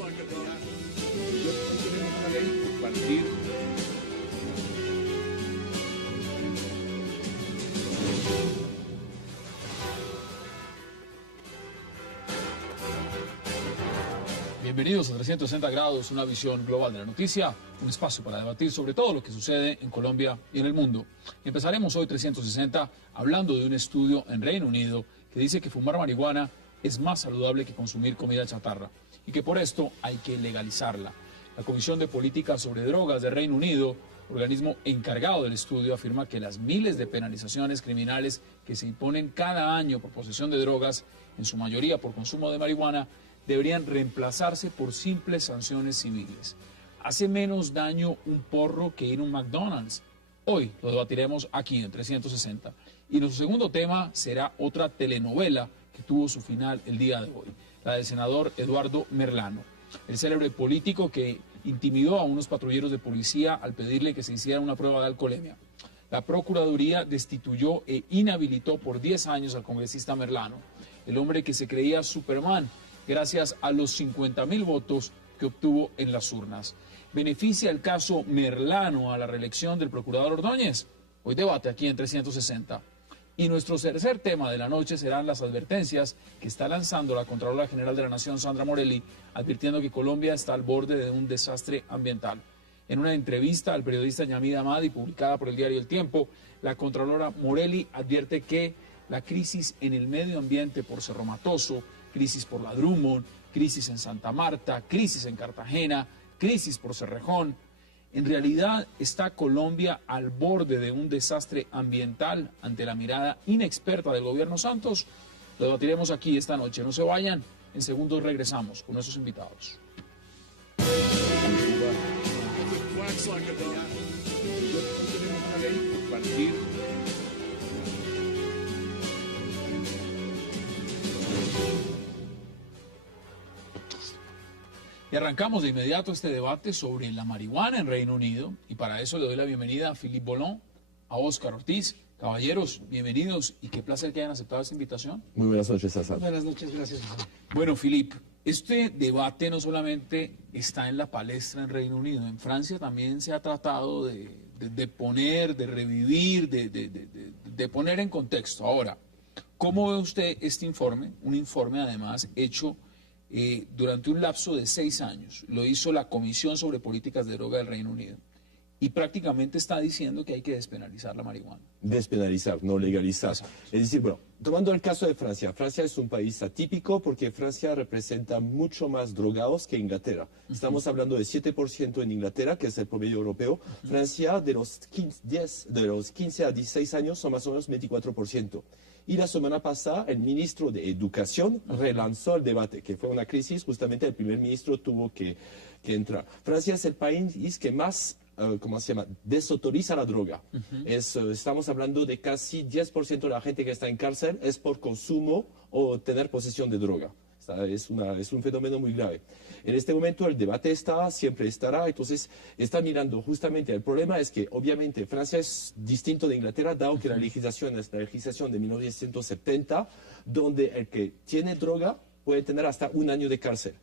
tenemos una ley compartir. Bienvenidos a 360 grados, una visión global de la noticia, un espacio para debatir sobre todo lo que sucede en Colombia y en el mundo. Empezaremos hoy 360 hablando de un estudio en Reino Unido que dice que fumar marihuana es más saludable que consumir comida chatarra y que por esto hay que legalizarla. La Comisión de Política sobre Drogas de Reino Unido, organismo encargado del estudio, afirma que las miles de penalizaciones criminales que se imponen cada año por posesión de drogas, en su mayoría por consumo de marihuana, deberían reemplazarse por simples sanciones civiles. ¿Hace menos daño un porro que ir a un McDonald's? Hoy lo debatiremos aquí en 360. Y nuestro segundo tema será otra telenovela que tuvo su final el día de hoy, la del senador Eduardo Merlano, el célebre político que intimidó a unos patrulleros de policía al pedirle que se hiciera una prueba de alcoholemia. La Procuraduría destituyó e inhabilitó por 10 años al congresista Merlano, el hombre que se creía Superman, gracias a los 50.000 votos que obtuvo en las urnas. ¿Beneficia el caso Merlano a la reelección del procurador Ordóñez? Hoy debate aquí en 360. Y nuestro tercer tema de la noche serán las advertencias que está lanzando la Contralora General de la Nación, Sandra Morelli, advirtiendo que Colombia está al borde de un desastre ambiental. En una entrevista al periodista Yamida Amadi, publicada por el diario El Tiempo, la Contralora Morelli advierte que la crisis en el medio ambiente por Cerro Matoso, crisis por la Drummond, crisis en Santa Marta, crisis en Cartagena, crisis por Cerrejón. En realidad está Colombia al borde de un desastre ambiental ante la mirada inexperta del gobierno Santos. Lo debatiremos aquí esta noche. No se vayan, en segundos regresamos con nuestros invitados. Tenemos una ley compartir. Y arrancamos de inmediato este debate sobre la marihuana en Reino Unido, y para eso le doy la bienvenida a Philippe Bollon, a Óscar Ortiz. Caballeros, bienvenidos y qué placer que hayan aceptado esta invitación. Muy buenas noches, César. Buenas noches, gracias. Bueno, Philippe, este debate no solamente está en la palestra en Reino Unido, en Francia también se ha tratado de poner, de revivir, de poner en contexto. Ahora, ¿cómo ve usted este informe? Un informe además hecho durante un lapso de 6 años. Lo hizo la Comisión sobre Políticas de Droga del Reino Unido. Y prácticamente está diciendo que hay que despenalizar la marihuana. Despenalizar, no legalizar. Exacto. Es decir, bueno, tomando el caso de Francia, Francia es un país atípico porque Francia representa mucho más drogados que Inglaterra. Estamos hablando de 7% en Inglaterra, que es el promedio europeo. Francia, de los 15 a 16 años, son más o menos 24%. Y la semana pasada el ministro de Educación relanzó el debate, que fue una crisis, justamente el primer ministro tuvo que entrar. Francia es el país que más, ¿cómo se llama?, desautoriza la droga. Estamos hablando de casi 10% de la gente que está en cárcel es por consumo o tener posesión de droga. Es un fenómeno muy grave. En este momento el debate siempre estará, entonces está mirando justamente, el problema es que obviamente Francia es distinto de Inglaterra, dado que la legislación es la legislación de 1970, donde el que tiene droga puede tener hasta 1 año de cárcel.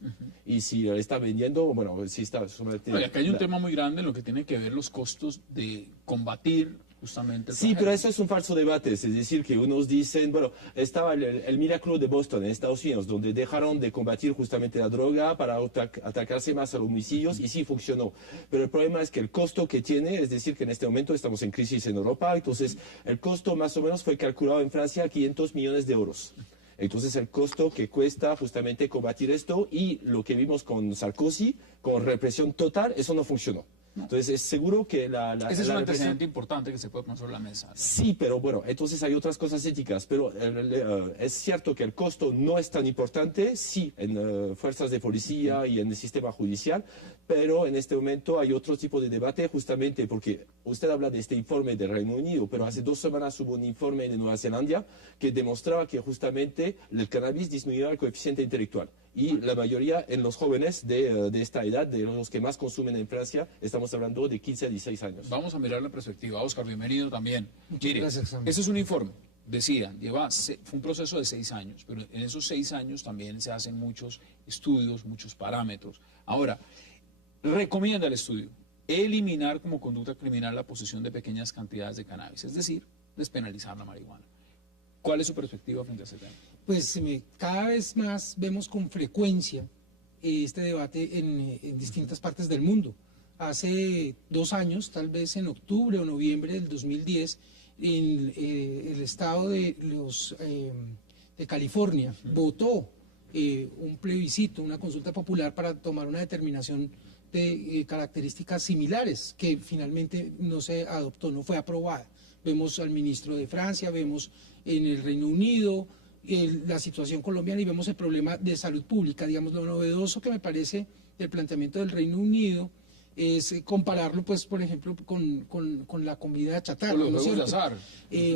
Y si está vendiendo, bueno, si está... Acá hay un tema muy grande en lo que tiene que ver los costos de combatir justamente. Sí, pero eso es un falso debate, es decir, que unos dicen, bueno, estaba el Miracle de Boston en Estados Unidos, donde dejaron de combatir justamente la droga para atacarse más a los homicidios, y sí funcionó. Pero el problema es que el costo que tiene, es decir, que en este momento estamos en crisis en Europa, entonces el costo más o menos fue calculado en Francia a 500 millones de euros. Entonces el costo que cuesta justamente combatir esto, y lo que vimos con Sarkozy, con represión total, eso no funcionó. Entonces es seguro que ese es un antecedente importante que se puede poner sobre la mesa, ¿no? Sí, pero bueno, entonces hay otras cosas éticas, pero es cierto que el costo no es tan importante, sí, en fuerzas de policía y en el sistema judicial, pero en este momento hay otro tipo de debate, justamente porque usted habla de este informe del Reino Unido, pero hace 2 semanas hubo un informe de Nueva Zelanda que demostraba que justamente el cannabis disminuía el coeficiente intelectual. Y la mayoría en los jóvenes de esta edad, de los que más consumen en Francia, estamos hablando de 15 a 16 años. Vamos a mirar la perspectiva. Óscar, bienvenido también. Mire, Gracias, ese es un informe. decían, fue un proceso de 6 años, pero en esos 6 años también se hacen muchos estudios, muchos parámetros. Ahora, recomienda el estudio eliminar como conducta criminal la posesión de pequeñas cantidades de cannabis, es decir, despenalizar la marihuana. ¿Cuál es su perspectiva frente a ese tema? Pues cada vez más vemos con frecuencia este debate en distintas partes del mundo. Hace 2 años, tal vez en octubre o noviembre del 2010, en el estado de California votó un plebiscito, una consulta popular para tomar una determinación de características similares, que finalmente no se adoptó, no fue aprobada. Vemos al ministro de Francia, vemos en el Reino Unido la situación colombiana y vemos el problema de salud pública. Digamos, lo novedoso que me parece del planteamiento del Reino Unido es compararlo, pues, por ejemplo, con la comida chatarra. Con los juegos de azar.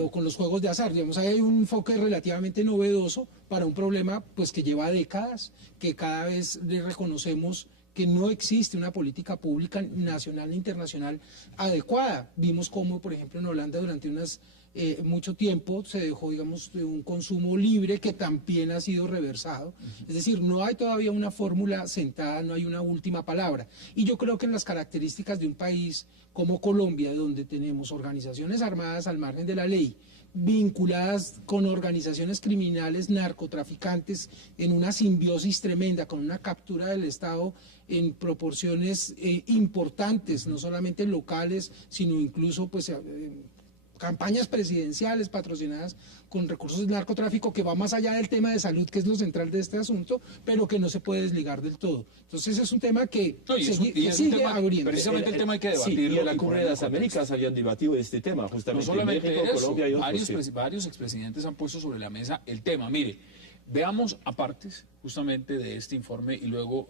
O con los juegos de azar. Digamos, ahí hay un enfoque relativamente novedoso para un problema pues que lleva décadas, que cada vez le reconocemos que no existe una política pública nacional e internacional adecuada. Vimos cómo, por ejemplo, en Holanda durante mucho tiempo se dejó, digamos, de un consumo libre que también ha sido reversado. Es decir, no hay todavía una fórmula sentada, no hay una última palabra. Y yo creo que en las características de un país como Colombia, donde tenemos organizaciones armadas al margen de la ley, vinculadas con organizaciones criminales, narcotraficantes, en una simbiosis tremenda, con una captura del Estado en proporciones importantes, no solamente locales, sino incluso pues campañas presidenciales patrocinadas con recursos de narcotráfico, que va más allá del tema de salud, que es lo central de este asunto, pero que no se puede desligar del todo. Entonces es un tema que sigue abriendo. Precisamente el tema hay que debatirlo. Sí, y en la Cumbre de las Américas habían debatido este tema, justamente. No solamente México, eso, Colombia y otros, varios expresidentes han puesto sobre la mesa el tema. Mire, veamos apartes justamente de este informe y luego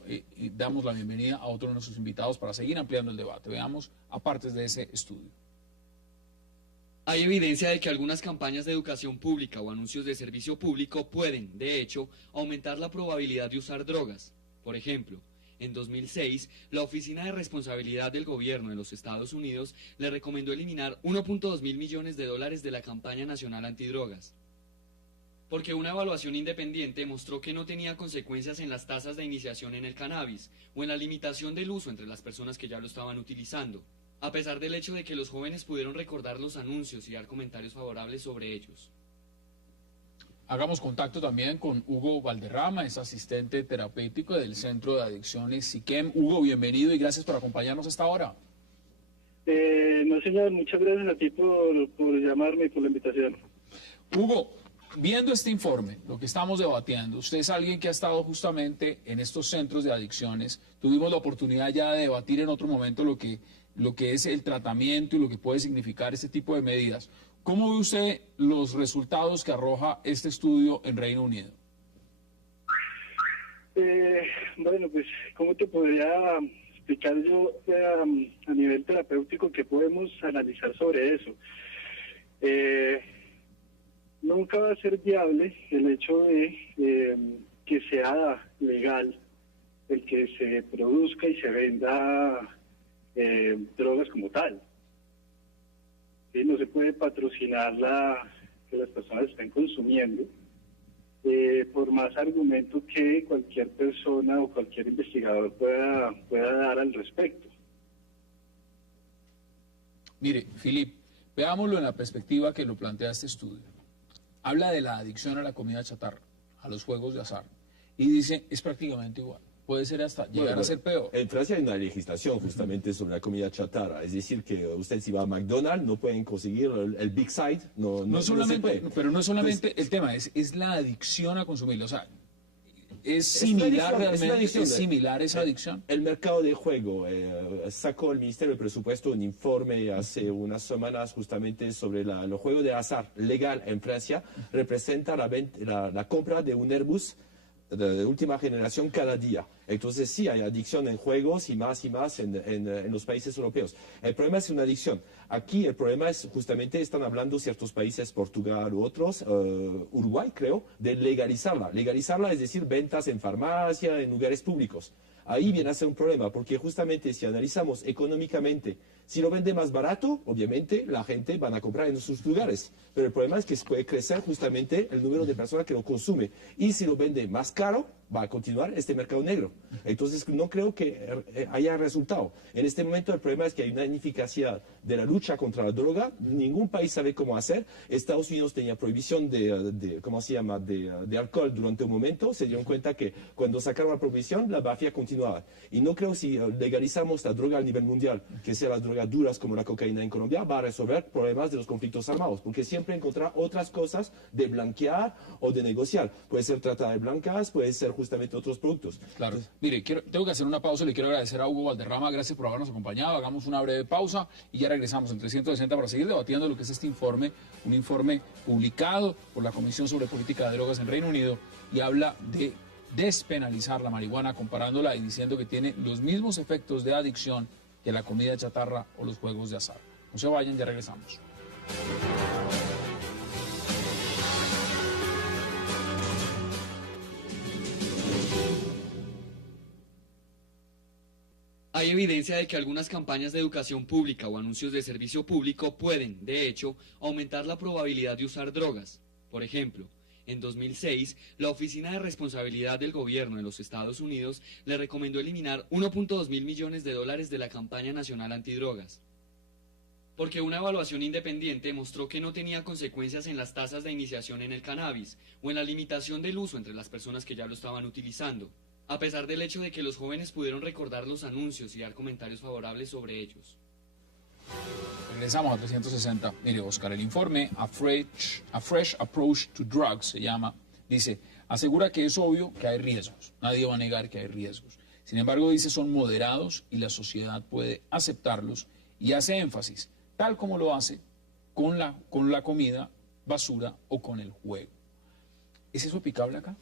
damos la bienvenida a otro de nuestros invitados para seguir ampliando el debate. Veamos apartes de ese estudio. Hay evidencia de que algunas campañas de educación pública o anuncios de servicio público pueden, de hecho, aumentar la probabilidad de usar drogas. Por ejemplo, en 2006, la Oficina de Responsabilidad del Gobierno de los Estados Unidos le recomendó eliminar 1.2 mil millones de dólares de la campaña nacional antidrogas, porque una evaluación independiente mostró que no tenía consecuencias en las tasas de iniciación en el cannabis o en la limitación del uso entre las personas que ya lo estaban utilizando, a pesar del hecho de que los jóvenes pudieron recordar los anuncios y dar comentarios favorables sobre ellos. Hagamos contacto también con Hugo Valderrama, es asistente terapéutico del Centro de Adicciones SIQUEM. Hugo, bienvenido y gracias por acompañarnos a esta hora. No, señor, muchas gracias a ti por llamarme y por la invitación. Hugo, viendo este informe, lo que estamos debatiendo, usted es alguien que ha estado justamente en estos centros de adicciones. Tuvimos la oportunidad ya de debatir en otro momento lo que es el tratamiento y lo que puede significar este tipo de medidas. ¿Cómo ve usted los resultados que arroja este estudio en Reino Unido? Bueno, pues, ¿cómo te podría explicar yo a nivel terapéutico que podemos analizar sobre eso? Nunca va a ser viable el hecho de que sea legal el que se produzca y se venda drogas como tal. ¿Sí? No se puede patrocinar que las personas estén consumiendo, por más argumento que cualquier persona o cualquier investigador pueda dar al respecto. Mire, Filip, veámoslo en la perspectiva que lo plantea este estudio. Habla de la adicción a la comida chatarra, a los juegos de azar, y dice, es prácticamente igual. Puede ser hasta llegar a ser peor. En Francia hay una legislación justamente sobre la comida chatarra. Es decir, que usted si va a McDonald's no pueden conseguir el Big Side. No solamente, pero no es solamente el tema, es la adicción a consumirlo. O sea, ¿es similar realmente? ¿Es similar esa adicción? El mercado de juego sacó el Ministerio de Presupuesto un informe hace unas semanas justamente sobre los juegos de azar legal en Francia. Representa la compra de un Airbus de última generación cada día. Entonces sí, hay adicción en juegos y más en los países europeos. El problema es una adicción. Aquí el problema es justamente, están hablando ciertos países, Portugal u otros, Uruguay creo, de legalizarla. Legalizarla es decir, ventas en farmacia, en lugares públicos. Ahí viene a ser un problema, porque justamente si analizamos económicamente, si lo vende más barato, obviamente la gente van a comprar en sus lugares. Pero el problema es que puede crecer justamente el número de personas que lo consume. Y si lo vende más caro, va a continuar este mercado negro. Entonces no creo que haya resultado. En este momento el problema es que hay una ineficacia de la lucha contra la droga. Ningún país sabe cómo hacer. Estados Unidos tenía prohibición ¿cómo se llama?, de alcohol durante un momento. Se dieron cuenta que cuando sacaron la prohibición, la mafia continuaba. Y no creo si legalizamos la droga a nivel mundial, que sea las drogas duras como la cocaína en Colombia, va a resolver problemas de los conflictos armados, porque siempre encontrar otras cosas de blanquear o de negociar. Puede ser trata de blancas, puede ser justamente otros productos. Claro. Mire, tengo que hacer una pausa. Le quiero agradecer a Hugo Valderrama. Gracias por habernos acompañado. Hagamos una breve pausa y ya regresamos en 360 para seguir debatiendo lo que es este informe, un informe publicado por la Comisión sobre Política de Drogas en Reino Unido, y habla de despenalizar la marihuana, comparándola y diciendo que tiene los mismos efectos de adicción que la comida chatarra o los juegos de azar. No se vayan, ya regresamos. Hay evidencia de que algunas campañas de educación pública o anuncios de servicio público pueden, de hecho, aumentar la probabilidad de usar drogas. Por ejemplo, en 2006, la Oficina de Responsabilidad del Gobierno de los Estados Unidos le recomendó eliminar 1.2 mil millones de dólares de la campaña nacional antidrogas, porque una evaluación independiente mostró que no tenía consecuencias en las tasas de iniciación en el cannabis o en la limitación del uso entre las personas que ya lo estaban utilizando, a pesar del hecho de que los jóvenes pudieron recordar los anuncios y dar comentarios favorables sobre ellos. Regresamos a 360. Mire, Oscar, el informe A Fresh Approach to Drugs se llama, dice, asegura que es obvio que hay riesgos. Nadie va a negar que hay riesgos. Sin embargo, dice, son moderados y la sociedad puede aceptarlos, y hace énfasis, tal como lo hace con la comida, basura o con el juego. ¿Es eso aplicable acá?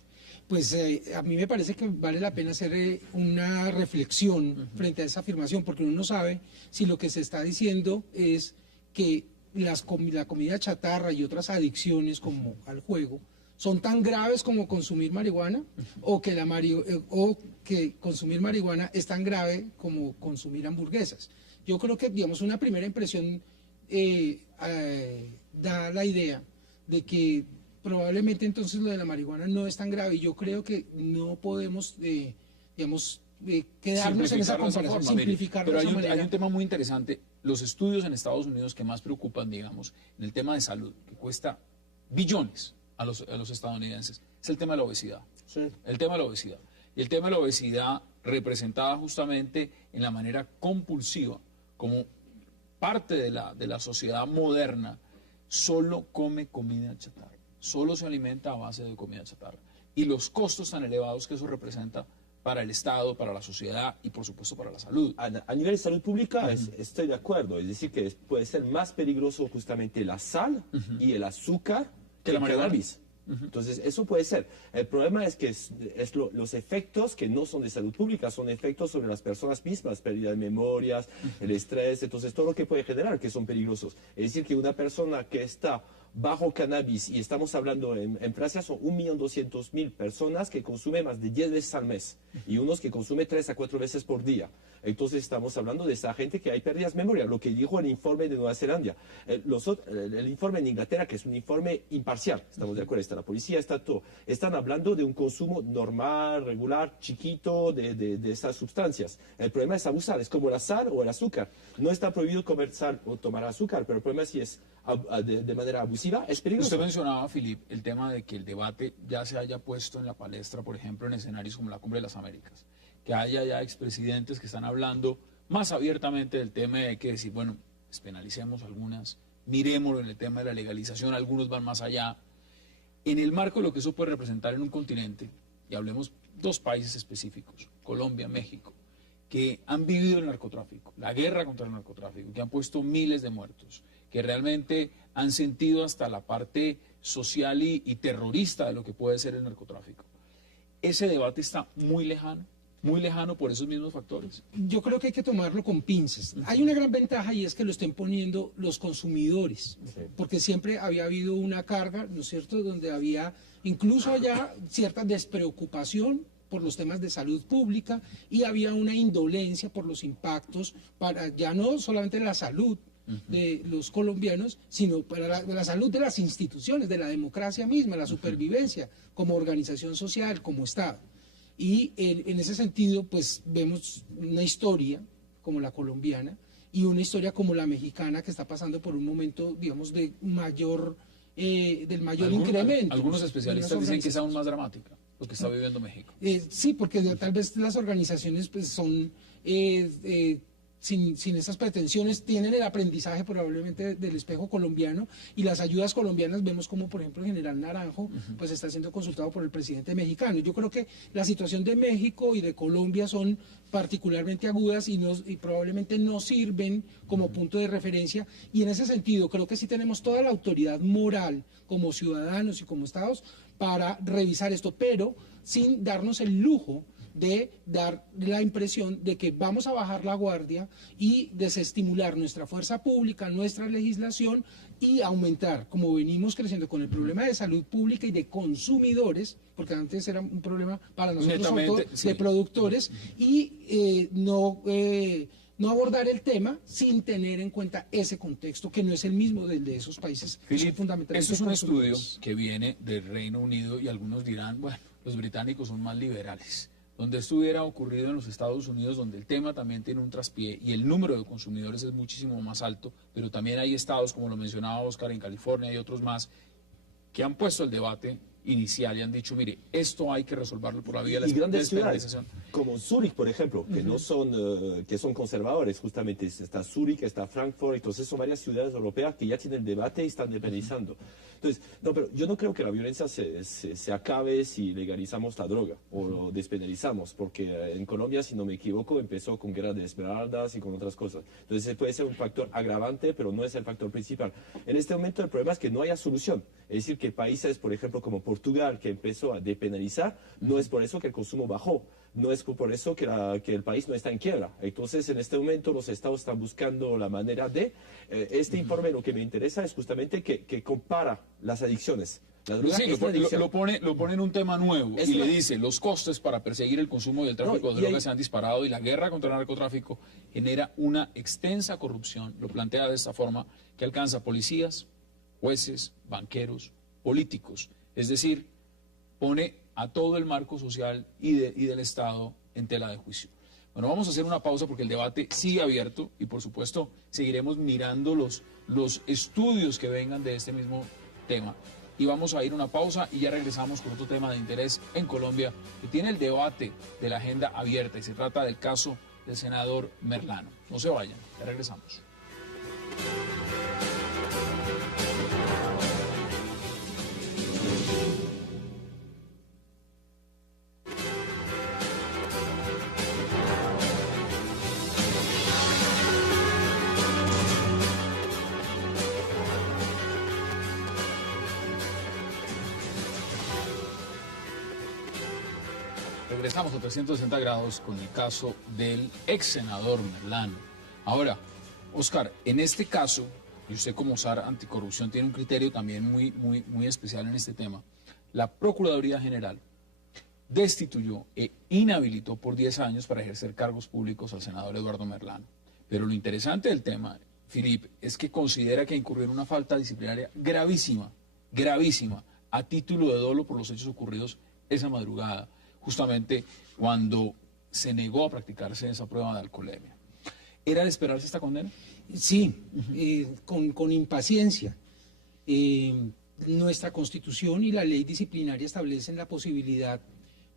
Pues a mí me parece que vale la pena hacer una reflexión frente a esa afirmación, porque uno no sabe si lo que se está diciendo es que la comida chatarra y otras adicciones como al juego son tan graves como consumir marihuana, o que consumir marihuana es tan grave como consumir hamburguesas. Yo creo que, digamos, una primera impresión da la idea de que probablemente entonces lo de la marihuana no es tan grave, y yo creo que no podemos, quedarnos en esa comparación, simplificarlo de esa manera. Hay un tema muy interesante. Los estudios en Estados Unidos que más preocupan, digamos, en el tema de salud, que cuesta billones a los estadounidenses, es el tema de la obesidad. Sí. El tema de la obesidad. Y el tema de la obesidad representada justamente en la manera compulsiva, como parte de la sociedad moderna, solo come comida chatarra. Solo se alimenta a base de comida chatarra. Y los costos tan elevados que eso representa para el Estado, para la sociedad y por supuesto para la salud. A nivel de salud pública estoy de acuerdo, es decir, que puede ser más peligroso justamente la sal y el azúcar que el cannabis. Entonces, eso puede ser. El problema es que los efectos que no son de salud pública, son efectos sobre las personas mismas, pérdida de memorias, el estrés, entonces todo lo que puede generar que son peligrosos. Es decir, que una persona que está bajo cannabis, y estamos hablando en Francia, son 1.200.000 personas que consumen más de 10 veces al mes, y unos que consumen 3 a 4 veces por día. Entonces estamos hablando de esa gente que hay pérdidas de memoria, lo que dijo el informe de Nueva Zelanda. El informe en Inglaterra, que es un informe imparcial, estamos de acuerdo, está la policía, está todo. Están hablando de un consumo normal, regular, chiquito de estas sustancias. El problema es abusar, es como la sal o el azúcar. No está prohibido comer sal o tomar azúcar, pero el problema es si es de manera abusiva, es peligroso. Usted mencionaba, Philip, el tema de que el debate ya se haya puesto en la palestra, por ejemplo, en escenarios como la Cumbre de las Américas, que haya ya expresidentes que están hablando más abiertamente del tema de que decir, bueno, despenalicemos algunas, miremoslo en el tema de la legalización, algunos van más allá. En el marco de lo que eso puede representar en un continente, y hablemos dos países específicos, Colombia, México, que han vivido el narcotráfico, la guerra contra el narcotráfico, que han puesto miles de muertos, que realmente han sentido hasta la parte social y terrorista de lo que puede ser el narcotráfico. Ese debate está muy lejano. muy lejano por esos mismos factores? Yo creo que hay que tomarlo con pinzas. Hay una gran ventaja y es que lo estén poniendo los consumidores, porque siempre había habido una carga, ¿no es cierto?, donde había incluso allá cierta despreocupación por los temas de salud pública y había una indolencia por los impactos para ya no solamente la salud de los colombianos, sino para la salud de las instituciones, de la democracia misma, la supervivencia como organización social, como Estado. Y en ese sentido, pues vemos una historia como la colombiana y una historia como la mexicana que está pasando por un momento, digamos, de mayor, del mayor incremento. Algunos especialistas dicen que es aún más dramática lo que está viviendo México. Sí, porque tal vez las organizaciones pues son sin esas pretensiones, tienen el aprendizaje probablemente del espejo colombiano y las ayudas colombianas, vemos como por ejemplo el General Naranjo pues está siendo consultado por el presidente mexicano. Yo creo que la situación de México y de Colombia son particularmente agudas y probablemente no sirven como punto de referencia, y en ese sentido creo que sí tenemos toda la autoridad moral como ciudadanos y como estados para revisar esto, pero sin darnos el lujo de dar la impresión de que vamos a bajar la guardia y desestimular nuestra fuerza pública, nuestra legislación y aumentar, como venimos creciendo con el problema de salud pública y de consumidores, porque antes era un problema para nosotros de productores, y no abordar el tema sin tener en cuenta ese contexto que no es el mismo del de esos países. Philip, esto es un estudio que viene del Reino Unido y algunos dirán, bueno, los británicos son más liberales. Donde esto hubiera ocurrido en los Estados Unidos, donde el tema también tiene un traspié y el número de consumidores es muchísimo más alto, pero también hay estados, como lo mencionaba Oscar, en California y otros más, que han puesto el debate inicial y han dicho, mire, esto hay que resolverlo por la vía de la grandes ciudades, como Zúrich, por ejemplo, que no son, que son conservadores, justamente está Zúrich, está Frankfurt, entonces son varias ciudades europeas que ya tienen el debate y están dependizando. Entonces, no, pero yo no creo que la violencia se acabe si legalizamos la droga o lo despenalizamos, porque en Colombia, si no me equivoco, empezó con guerra de esmeraldas y con otras cosas. Entonces puede ser un factor agravante, pero no es el factor principal. En este momento el problema es que no haya solución. Es decir, que países, por ejemplo, como Portugal, que empezó a depenalizar, no es por eso que el consumo bajó. No es por eso que el país no está en quiebra. Entonces, en este momento los estados están buscando la manera de... este informe lo que me interesa es justamente que compara las adicciones. Sí, lo pone en un tema nuevo y le dice los costes para perseguir el consumo y el tráfico de drogas se han disparado y la guerra contra el narcotráfico genera una extensa corrupción, lo plantea de esta forma, que alcanza policías, jueces, banqueros, políticos. Es decir, pone a todo el marco social y del Estado en tela de juicio. Bueno, vamos a hacer una pausa porque el debate sigue abierto y por supuesto seguiremos mirando los estudios que vengan de este mismo tema. Y vamos a ir a una pausa y ya regresamos con otro tema de interés en Colombia que tiene el debate de la agenda abierta y se trata del caso del senador Merlano. No se vayan, ya regresamos. Regresamos a 360 grados con el caso del ex senador Merlano. Ahora, Oscar, en este caso, y usted como SAR Anticorrupción tiene un criterio también muy especial en este tema, la Procuraduría General destituyó e inhabilitó por 10 años para ejercer cargos públicos al senador Eduardo Merlano. Pero lo interesante del tema, Philip, es que considera que incurrió en una falta disciplinaria gravísima, a título de dolo por los hechos ocurridos esa madrugada, justamente cuando se negó a practicarse esa prueba de alcoholemia. ¿Era de esperarse esta condena? Sí, con impaciencia. Nuestra Constitución y la ley disciplinaria establecen la posibilidad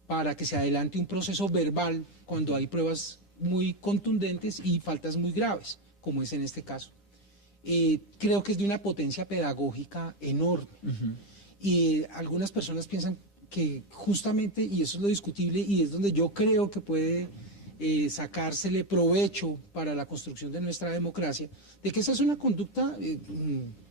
para que se adelante un proceso verbal cuando hay pruebas muy contundentes y faltas muy graves, como es en este caso. Creo que es de una potencia pedagógica enorme. Y algunas personas piensan que justamente, y eso es lo discutible, y es donde yo creo que puede sacársele provecho para la construcción de nuestra democracia, de que esa es una conducta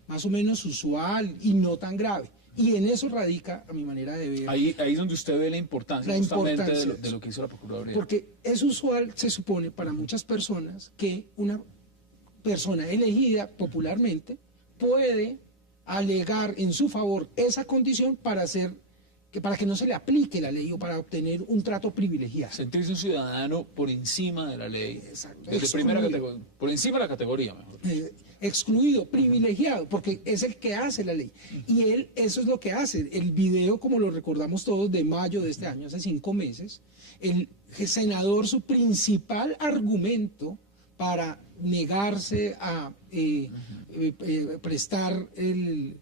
más o menos usual y no tan grave, Y en eso radica, a mi manera de ver, Ahí es donde usted ve la importancia, La justamente importancia, de lo que hizo la Procuraduría. porque es usual, se supone, para muchas personas que una persona elegida popularmente puede alegar en su favor esa condición para que no se le aplique la ley o para obtener un trato privilegiado. Sentirse un ciudadano por encima de la ley, Exacto. de primera Excluido. categoría, por encima de la categoría, mejor. Excluido, privilegiado, porque es el que hace la ley. Y él, eso es lo que hace. El video, como lo recordamos todos, de mayo de este año, hace 5 meses, el senador, su principal argumento para negarse a prestar el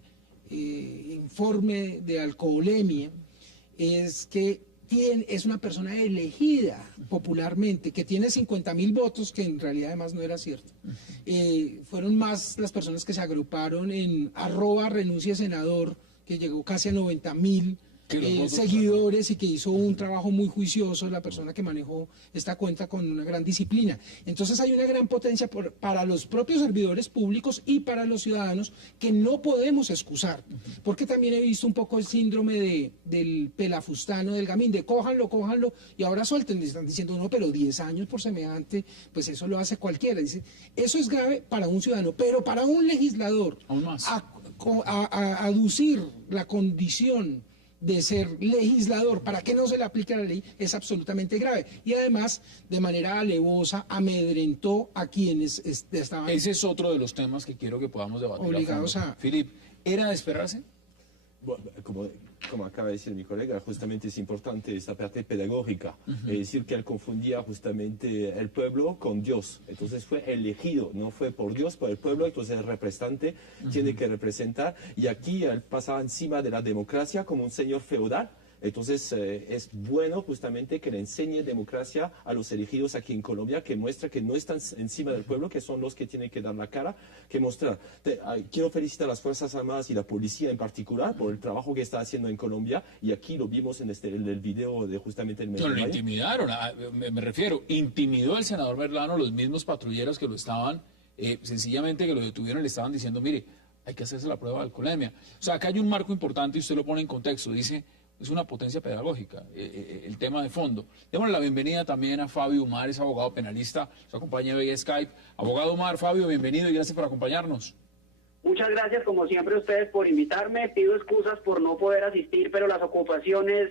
informe de alcoholemia es que es una persona elegida popularmente, que tiene 50.000 votos, que en realidad además no era cierto. Fueron más las personas que se agruparon en @renuncie-senador, que llegó casi a 90.000 seguidores y que hizo un trabajo muy juicioso, la persona que manejó esta cuenta con una gran disciplina. Entonces hay una gran potencia para los propios servidores públicos y para los ciudadanos que no podemos excusar, porque también he visto un poco el síndrome del pelafustano, del gamín, de cójanlo, y ahora suelten, están diciendo no, pero 10 años por semejante, pues eso lo hace cualquiera. Dice, eso es grave para un ciudadano, pero para un legislador, Aún más. aducir la condición de ser legislador para que no se le aplique la ley es absolutamente grave. Y además, de manera alevosa, amedrentó a quienes estaban Ese es otro de los temas que quiero que podamos debatir. obligados a... Filip, ¿era de esperarse? Bueno, como acaba de decir mi colega, justamente es importante esta parte pedagógica, es decir, que él confundía justamente el pueblo con Dios. Entonces fue elegido, no fue por Dios, por el pueblo, entonces el representante tiene que representar, y aquí él pasaba encima de la democracia como un señor feudal. Entonces es bueno justamente que le enseñe democracia a los elegidos aquí en Colombia, que muestra que no están encima del pueblo, que son los que tienen que dar la cara, que mostrar. Quiero felicitar a las Fuerzas Armadas y la policía en particular por el trabajo que está haciendo en Colombia, y aquí lo vimos en el video de justamente el mes No, de lo mayo. intimidaron, me refiero, intimidó el senador Merlano, los mismos patrulleros que lo estaban, sencillamente que lo detuvieron, le estaban diciendo, mire, hay que hacerse la prueba de alcoholemia. O sea, acá hay un marco importante y usted lo pone en contexto, dice... Es una potencia pedagógica, el tema de fondo. Démosle la bienvenida también a Fabio Umar, es abogado penalista, nos acompaña vía Skype. Abogado Umar, Fabio, bienvenido y gracias por acompañarnos. Muchas gracias, como siempre, a ustedes por invitarme. Pido excusas por no poder asistir, pero las ocupaciones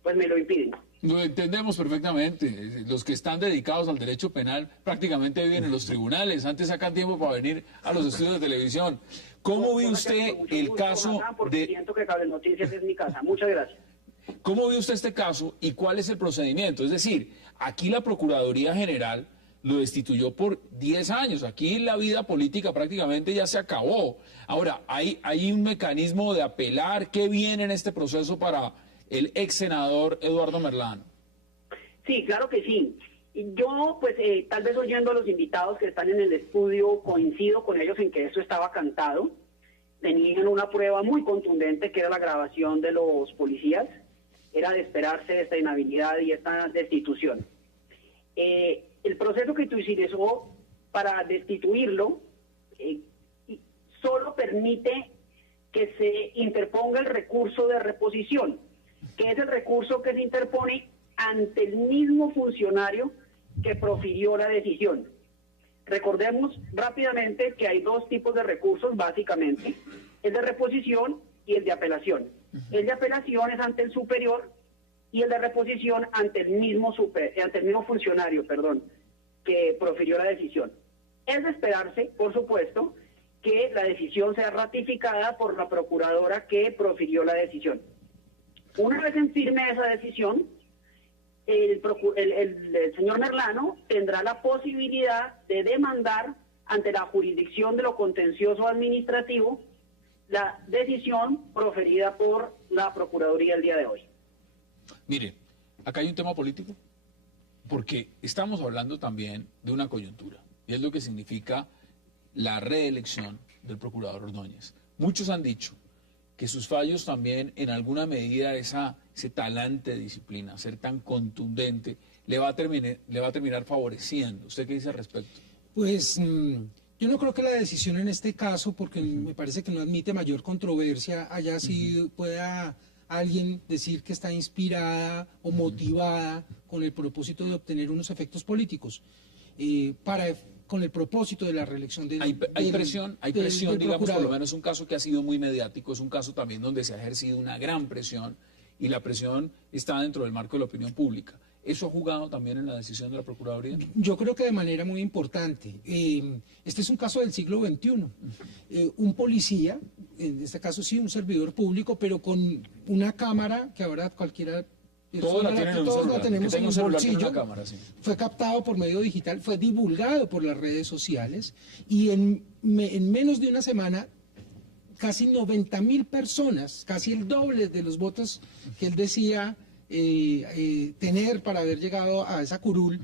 pues me lo impiden. Lo entendemos perfectamente. Los que están dedicados al derecho penal prácticamente viven en los tribunales. Antes sacan tiempo para venir a los estudios de televisión. ¿Cómo ve usted el caso porque siento que Cable Noticias es mi casa. Muchas gracias. ¿Cómo ve usted este caso y cuál es el procedimiento? Es decir, aquí la Procuraduría General lo destituyó por 10 años. Aquí la vida política prácticamente ya se acabó. Ahora, hay un mecanismo de apelar. ¿Qué viene en este proceso para el ex senador Eduardo Merlano? Sí, claro que sí. Y yo, pues, tal vez oyendo a los invitados que están en el estudio, coincido con ellos en que eso estaba cantado. Tenían una prueba muy contundente, que era la grabación de los policías. Era de esperarse esta inhabilidad y esta destitución. El proceso que utilizó para destituirlo solo permite que se interponga el recurso de reposición, que es el recurso que se interpone ante el mismo funcionario que profirió la decisión. Recordemos rápidamente que hay 2 tipos de recursos, básicamente, el de reposición y el de apelación. El de apelación es ante el superior y el de reposición ante el mismo funcionario, que profirió la decisión. Es de esperarse, por supuesto, que la decisión sea ratificada por la procuradora que profirió la decisión. Una vez en firme esa decisión, el señor Merlano tendrá la posibilidad de demandar ante la jurisdicción de lo contencioso administrativo la decisión proferida por la Procuraduría el día de hoy. Mire, acá hay un tema político, porque estamos hablando también de una coyuntura, y es lo que significa la reelección del procurador Ordóñez. Muchos han dicho que sus fallos también, en alguna medida, ese talante de disciplina, ser tan contundente, le va a terminar favoreciendo. ¿Usted qué dice al respecto? Pues Yo no creo que la decisión en este caso, porque me parece que no admite mayor controversia, allá sí pueda alguien decir que está inspirada o motivada con el propósito de obtener unos efectos políticos, con el propósito de la reelección de Hay presión, del digamos, por lo procurador. menos un caso que ha sido muy mediático, es un caso también donde se ha ejercido una gran presión y la presión está dentro del marco de la opinión pública. ¿Eso ha jugado también en la decisión de la Procuraduría? Yo creo que de manera muy importante. Este es un caso del siglo XXI. Un policía, en este caso sí, un servidor público, pero con una cámara que ahora cualquiera... Todos la tienen en un celular. la tenemos Que tenga en un un celular tiene bolsillo. una cámara, sí. Fue captado por medio digital, fue divulgado por las redes sociales y en menos de una semana casi 90.000 personas, casi el doble de los votos que él decía tener para haber llegado a esa curul,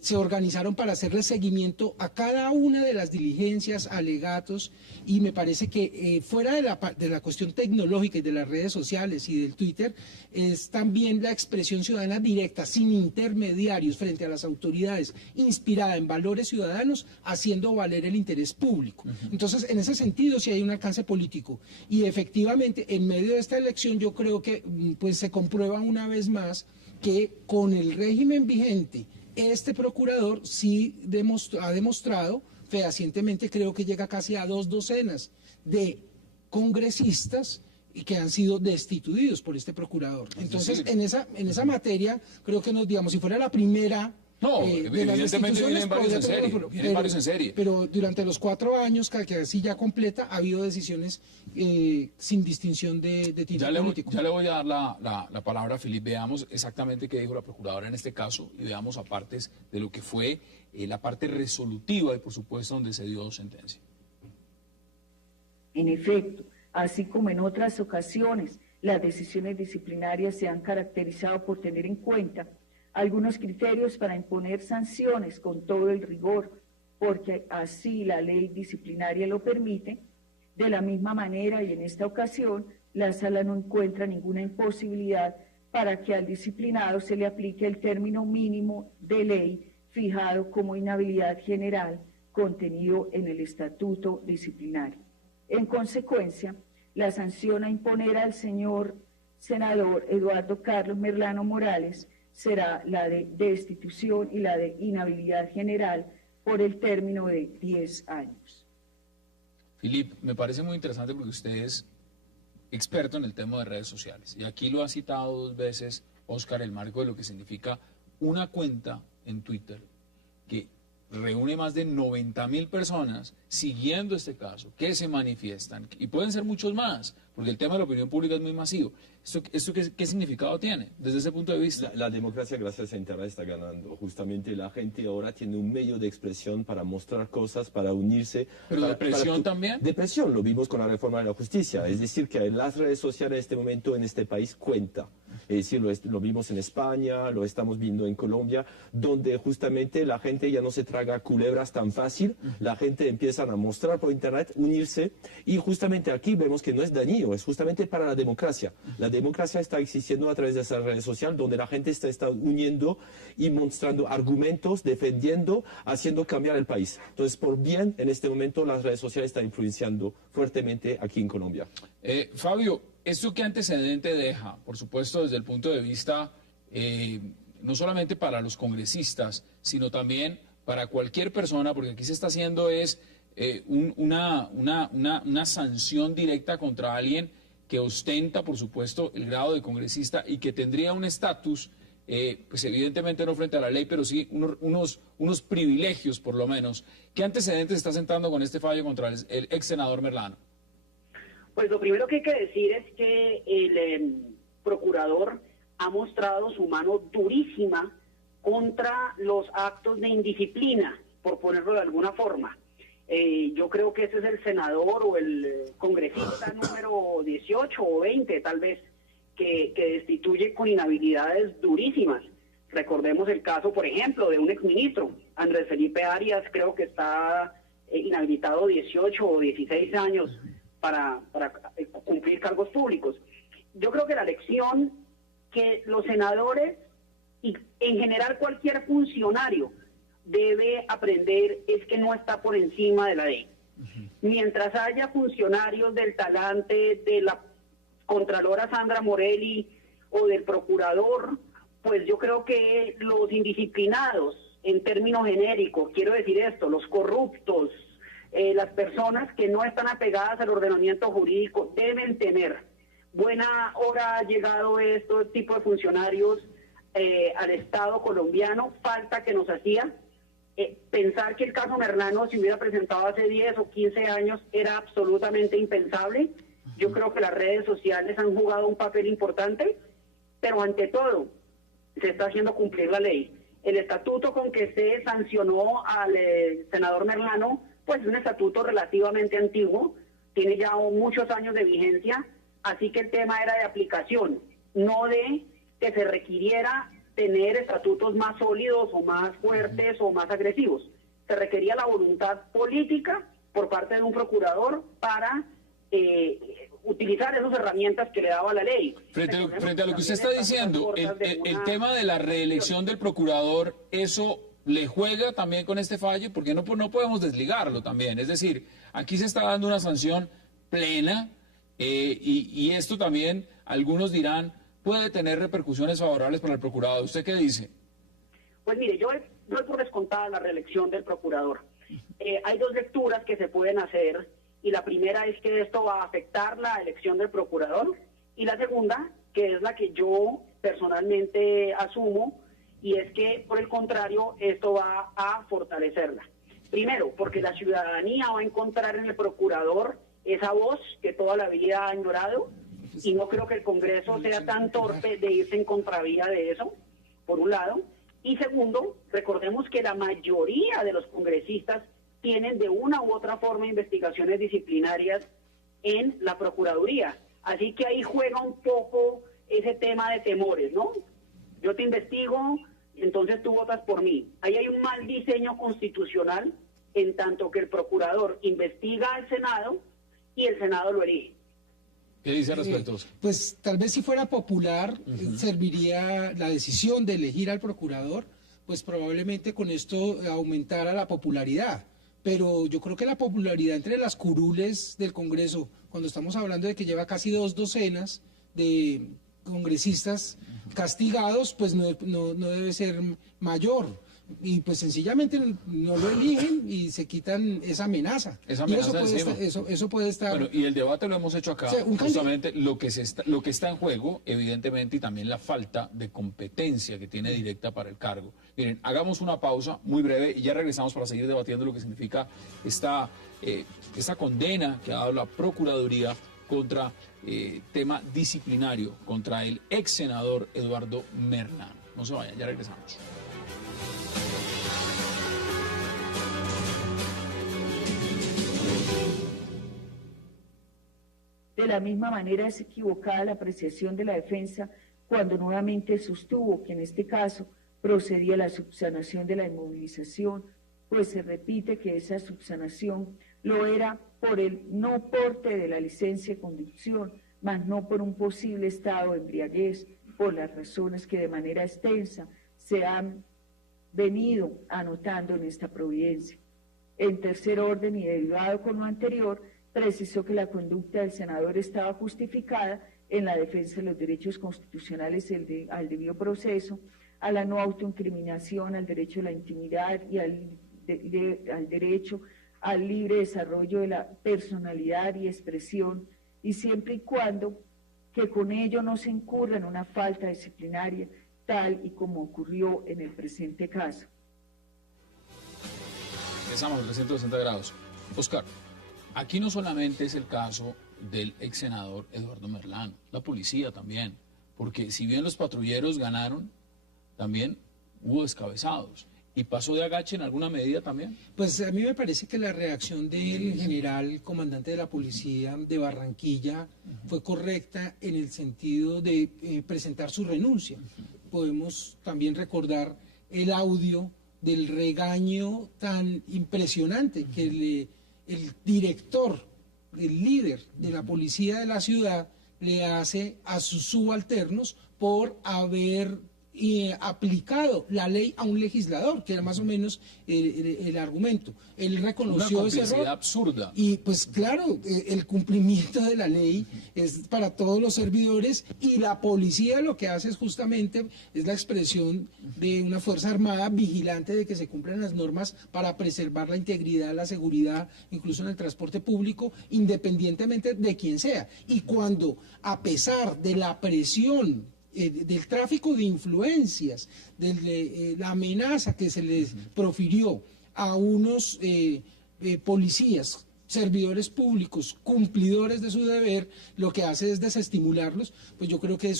se organizaron para hacerle seguimiento a cada una de las diligencias, alegatos, y me parece que fuera de la cuestión tecnológica y de las redes sociales y del Twitter, es también la expresión ciudadana directa, sin intermediarios, frente a las autoridades, inspirada en valores ciudadanos, haciendo valer el interés público. Entonces, en ese sentido, sí hay un alcance político. Y efectivamente, en medio de esta elección, yo creo que pues se comprueba una vez más que con el régimen vigente, este procurador sí ha demostrado fehacientemente, creo que llega casi a 2 docenas de congresistas que han sido destituidos por este procurador. Entonces, en esa materia, creo que digamos, si fuera la primera... No, de las evidentemente vienen varios en serie. Pero durante los 4 años, que así ya completa, ha habido decisiones sin distinción de tinte político. Ya le voy a dar la palabra a Filipe. Veamos exactamente qué dijo la Procuradora en este caso y veamos apartes de lo que fue la parte resolutiva y, por supuesto, donde se dio sentencia. En efecto, así como en otras ocasiones, las decisiones disciplinarias se han caracterizado por tener en cuenta algunos criterios para imponer sanciones con todo el rigor, porque así la ley disciplinaria lo permite. De la misma manera, y en esta ocasión, la Sala no encuentra ninguna imposibilidad para que al disciplinado se le aplique el término mínimo de ley fijado como inhabilidad general contenido en el Estatuto Disciplinario. En consecuencia, la sanción a imponer al señor senador Eduardo Carlos Merlano Morales será la de destitución y la de inhabilidad general por el término de 10 años. Filipe, me parece muy interesante porque usted es experto en el tema de redes sociales. Y aquí lo ha citado 2 veces, Oscar, el marco de lo que significa una cuenta en Twitter que reúne más de 90.000 personas siguiendo este caso, que se manifiestan, y pueden ser muchos más, porque el tema de la opinión pública es muy masivo. ¿Esto qué significado tiene desde ese punto de vista? La democracia, gracias a Internet, está ganando. Justamente la gente ahora tiene un medio de expresión para mostrar cosas, para unirse. ¿Pero de presión también? De presión, lo vimos con la reforma de la justicia. Es decir, que las redes sociales en este momento en este país cuenta. Es decir, lo vimos en España, lo estamos viendo en Colombia, donde justamente la gente ya no se traga culebras tan fácil, la gente empieza a mostrar por Internet, unirse, y justamente aquí vemos que no es dañino, es justamente para la democracia. La democracia está existiendo a través de esa red social, donde la gente está uniendo y mostrando argumentos, defendiendo, haciendo cambiar el país. Entonces, por bien, en este momento las redes sociales están influenciando fuertemente aquí en Colombia. Fabio, ¿esto qué antecedente deja? Por supuesto, desde el punto de vista, no solamente para los congresistas, sino también para cualquier persona, porque aquí se está haciendo una sanción directa contra alguien que ostenta, por supuesto, el grado de congresista y que tendría un estatus, pues evidentemente no frente a la ley, pero sí unos privilegios, por lo menos. ¿Qué antecedentes está sentando con este fallo contra el ex senador Merlano? Pues lo primero que hay que decir es que el procurador ha mostrado su mano durísima contra los actos de indisciplina, por ponerlo de alguna forma. Yo creo que ese es el senador o el congresista número 18 o 20 tal vez, que destituye con inhabilidades durísimas. Recordemos el caso, por ejemplo, de un exministro, Andrés Felipe Arias, creo que está inhabilitado 18 o 16 años para cumplir cargos públicos. Yo creo que la lección que los senadores y en general cualquier funcionario debe aprender es que no está por encima de la ley. Mientras haya funcionarios del talante de la Contralora Sandra Morelli o del Procurador, pues yo creo que los indisciplinados, en términos genéricos, quiero decir esto, los corruptos, las personas que no están apegadas al ordenamiento jurídico, deben tener. Buena hora ha llegado este tipo de funcionarios al Estado colombiano, falta que nos hacía. Pensar que el caso Merlano se hubiera presentado hace 10 o 15 años era absolutamente impensable. Yo creo que las redes sociales han jugado un papel importante, pero ante todo se está haciendo cumplir la ley. El estatuto con que se sancionó al senador Merlano, pues es un estatuto relativamente antiguo, tiene ya muchos años de vigencia, así que el tema era de aplicación, no de que se requiriera tener estatutos más sólidos o más fuertes o más agresivos. Se requería la voluntad política por parte de un procurador para utilizar esas herramientas que le daba la ley. Frente a lo que usted está diciendo, el tema de la reelección del procurador, ¿eso le juega también con este fallo? Porque no podemos desligarlo también. Es decir, aquí se está dando una sanción plena y esto también, algunos dirán, puede tener repercusiones favorables para el procurador. ¿Usted qué dice? Pues mire, yo doy por descontada la reelección del procurador. Hay dos lecturas que se pueden hacer, y la primera es que esto va a afectar la elección del procurador, y la segunda, que es la que yo personalmente asumo, y es que, por el contrario, esto va a fortalecerla. Primero, porque la ciudadanía va a encontrar en el procurador esa voz que toda la vida ha ignorado, y no creo que el Congreso sea tan torpe de irse en contravía de eso, por un lado. Y segundo, recordemos que la mayoría de los congresistas tienen de una u otra forma investigaciones disciplinarias en la Procuraduría. Así que ahí juega un poco ese tema de temores, ¿no? Yo te investigo, entonces tú votas por mí. Ahí hay un mal diseño constitucional, en tanto que el procurador investiga al Senado y el Senado lo elige. ¿Qué dice al respecto? Pues tal vez si fuera popular, serviría la decisión de elegir al procurador, pues probablemente con esto aumentara la popularidad. Pero yo creo que la popularidad entre las curules del Congreso, cuando estamos hablando de que lleva casi 2 docenas de congresistas castigados, pues no debe ser mayor. Y pues sencillamente no lo eligen y se quitan esa amenaza. Esa amenaza eso puede estar... Bueno, y el debate lo hemos hecho acá, o sea, justamente lo que está en juego, evidentemente, y también la falta de competencia que tiene directa para el cargo. Miren, hagamos una pausa muy breve y ya regresamos para seguir debatiendo lo que significa esta condena que ha dado la Procuraduría contra tema disciplinario, contra el ex senador Eduardo Merlano. No se vayan, ya regresamos. De la misma manera es equivocada la apreciación de la defensa cuando nuevamente sostuvo que en este caso procedía la subsanación de la inmovilización, pues se repite que esa subsanación lo era por el no porte de la licencia de conducción, mas no por un posible estado de embriaguez, por las razones que de manera extensa se han venido anotando en esta providencia. En tercer orden y derivado con lo anterior, precisó que la conducta del senador estaba justificada en la defensa de los derechos constitucionales al debido proceso, a la no autoincriminación, al derecho a la intimidad y al derecho al libre desarrollo de la personalidad y expresión, y siempre y cuando que con ello no se incurra en una falta disciplinaria, tal y como ocurrió en el presente caso. Empezamos 360 grados. Oscar, aquí no solamente es el caso del ex senador Eduardo Merlano, la policía también, porque si bien los patrulleros ganaron, también hubo descabezados. ¿Y pasó de agache en alguna medida también? Pues a mí me parece que la reacción del general comandante de la policía de Barranquilla fue correcta en el sentido de presentar su renuncia. Podemos también recordar el audio del regaño tan impresionante que el director, el líder de la policía de la ciudad le hace a sus subalternos por haber aplicado la ley a un legislador, que era más o menos el argumento. Él reconoció ese error. Absurda. Y pues claro, el cumplimiento de la ley es para todos los servidores, y la policía lo que hace es justamente es la expresión de una fuerza armada vigilante de que se cumplan las normas para preservar la integridad, la seguridad, incluso en el transporte público, independientemente de quién sea. Y cuando, a pesar de la presión del tráfico de influencias, de la amenaza que se les profirió a unos policías, servidores públicos, cumplidores de su deber, lo que hace es desestimularlos, pues yo creo que es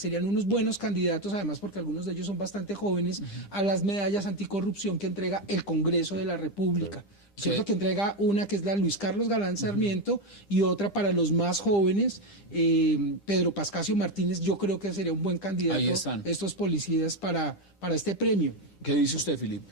serían unos buenos candidatos, además porque algunos de ellos son bastante jóvenes, a las medallas anticorrupción que entrega el Congreso de la República. ¿Cierto? Que entrega una que es la Luis Carlos Galán Sarmiento y otra para los más jóvenes, Pedro Pascasio Martínez. Yo creo que sería un buen candidato estos policías para este premio. ¿Qué dice usted, Felipe?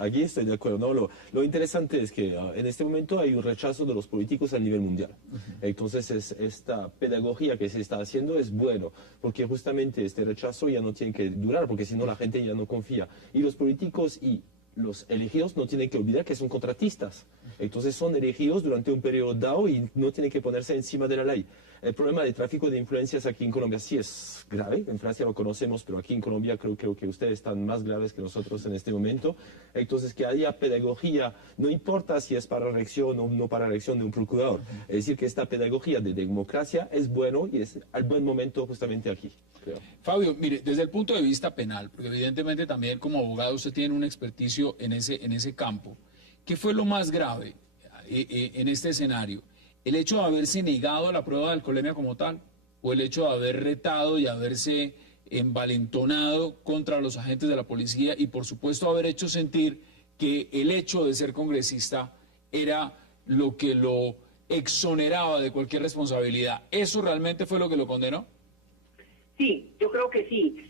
Aquí estoy de acuerdo. No, lo interesante es que en este momento hay un rechazo de los políticos a nivel mundial. Entonces esta pedagogía que se está haciendo es bueno, porque justamente este rechazo ya no tiene que durar, porque si no la gente ya no confía. Y los políticos y los elegidos no tienen que olvidar que son contratistas. Entonces son elegidos durante un periodo dado y no tienen que ponerse encima de la ley. El problema de tráfico de influencias aquí en Colombia sí es grave. En Francia lo conocemos, pero aquí en Colombia creo que ustedes están más graves que nosotros en este momento. Entonces que haya pedagogía, no importa si es para elección o no para elección de un procurador. Es decir, que esta pedagogía de democracia es bueno y es al buen momento justamente aquí, creo. Fabio, mire, desde el punto de vista penal, porque evidentemente también como abogado usted tiene un experticio en ese campo, ¿qué fue lo más grave en este escenario? ¿El hecho de haberse negado la prueba de alcoholemia como tal? ¿O el hecho de haber retado y haberse envalentonado contra los agentes de la policía y por supuesto haber hecho sentir que el hecho de ser congresista era lo que lo exoneraba de cualquier responsabilidad? ¿Eso realmente fue lo que lo condenó? Sí, yo creo que sí.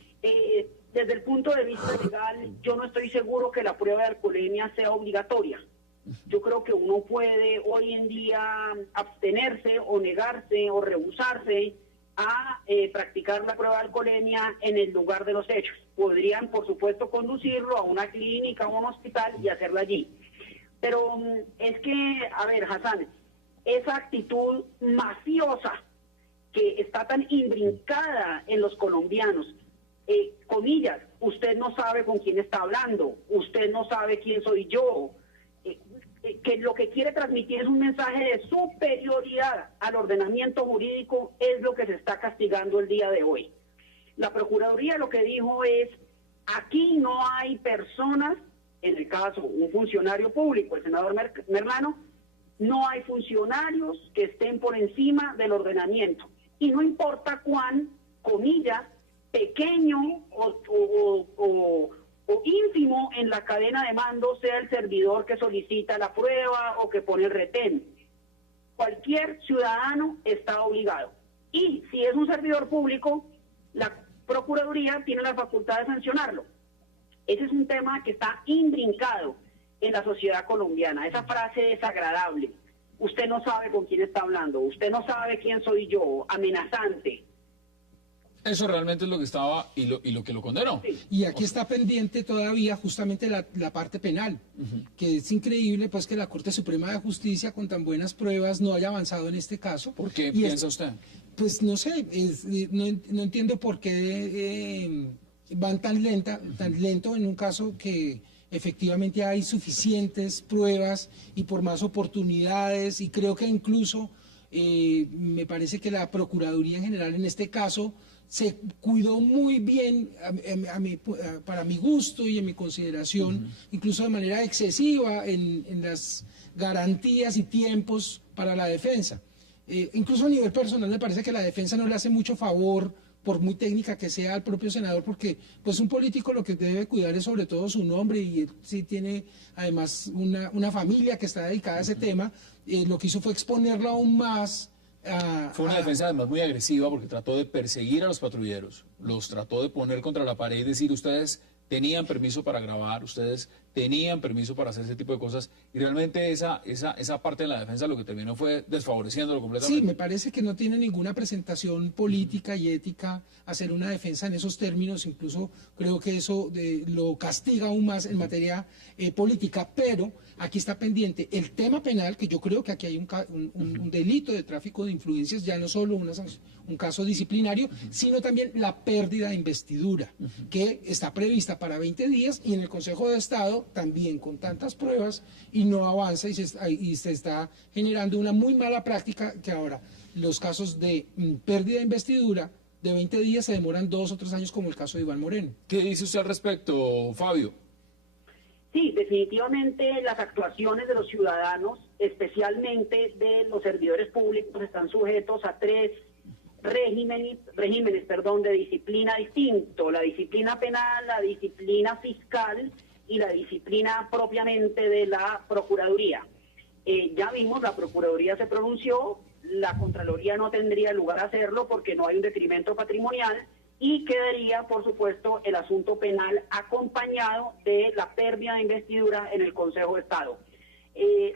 Desde el punto de vista legal, yo no estoy seguro que la prueba de alcoholemia sea obligatoria. Yo creo que uno puede hoy en día abstenerse o negarse o rehusarse a practicar la prueba de alcoholemia en el lugar de los hechos. Podrían, por supuesto, conducirlo a una clínica o a un hospital y hacerlo allí. Pero es que, a ver, Hassan, esa actitud mafiosa que está tan imbrincada en los colombianos, comillas, usted no sabe con quién está hablando, usted no sabe quién soy yo, que lo que quiere transmitir es un mensaje de superioridad al ordenamiento jurídico, es lo que se está castigando el día de hoy. La Procuraduría lo que dijo es, aquí no hay personas, en el caso un funcionario público, el senador Merlano, no hay funcionarios que estén por encima del ordenamiento. Y no importa cuán, comillas, pequeño o ínfimo en la cadena de mando sea el servidor que solicita la prueba o que pone el retén. Cualquier ciudadano está obligado. Y si es un servidor público, la Procuraduría tiene la facultad de sancionarlo. Ese es un tema que está imbrincado en la sociedad colombiana, esa frase desagradable. Usted no sabe con quién está hablando, usted no sabe quién soy yo, amenazante. Eso realmente es lo que estaba y lo que lo condenó. Y aquí está pendiente todavía justamente la parte penal, que es increíble pues que la Corte Suprema de Justicia con tan buenas pruebas no haya avanzado en este caso. ¿Por qué piensa usted? Pues no sé, no entiendo por qué van tan lento en un caso que efectivamente hay suficientes pruebas y por más oportunidades, y creo que incluso me parece que la Procuraduría en general en este caso se cuidó muy bien para mi gusto y en mi consideración, incluso de manera excesiva en las garantías y tiempos para la defensa. Incluso a nivel personal me parece que la defensa no le hace mucho favor, por muy técnica que sea, al propio senador, porque pues un político lo que debe cuidar es sobre todo su nombre, y él sí tiene además una familia que está dedicada a ese tema. Lo que hizo fue exponerlo aún más. Fue una defensa además muy agresiva, porque trató de perseguir a los patrulleros, los trató de poner contra la pared y decir, ustedes tenían permiso para grabar, ustedes tenían permiso para hacer ese tipo de cosas, y realmente esa parte de la defensa lo que terminó fue desfavoreciéndolo completamente. Sí, me parece que no tiene ninguna presentación política y ética hacer una defensa en esos términos, incluso creo que eso lo castiga aún más en materia política, pero aquí está pendiente el tema penal, que yo creo que aquí hay un delito de tráfico de influencias, ya no solo un caso disciplinario, sino también la pérdida de investidura, que está prevista para 20 días y en el Consejo de Estado también con tantas pruebas y no avanza y se está generando una muy mala práctica que ahora los casos de pérdida de investidura de 20 días se demoran 2 o 3 años como el caso de Iván Moreno. ¿Qué dice usted al respecto, Fabio? Sí, definitivamente las actuaciones de los ciudadanos, especialmente de los servidores públicos, están sujetos a 3 regímenes de disciplina distinto: la disciplina penal, la disciplina fiscal y la disciplina propiamente de la Procuraduría. Ya vimos, la Procuraduría se pronunció, la Contraloría no tendría lugar a hacerlo porque no hay un detrimento patrimonial, y quedaría, por supuesto, el asunto penal acompañado de la pérdida de investidura en el Consejo de Estado.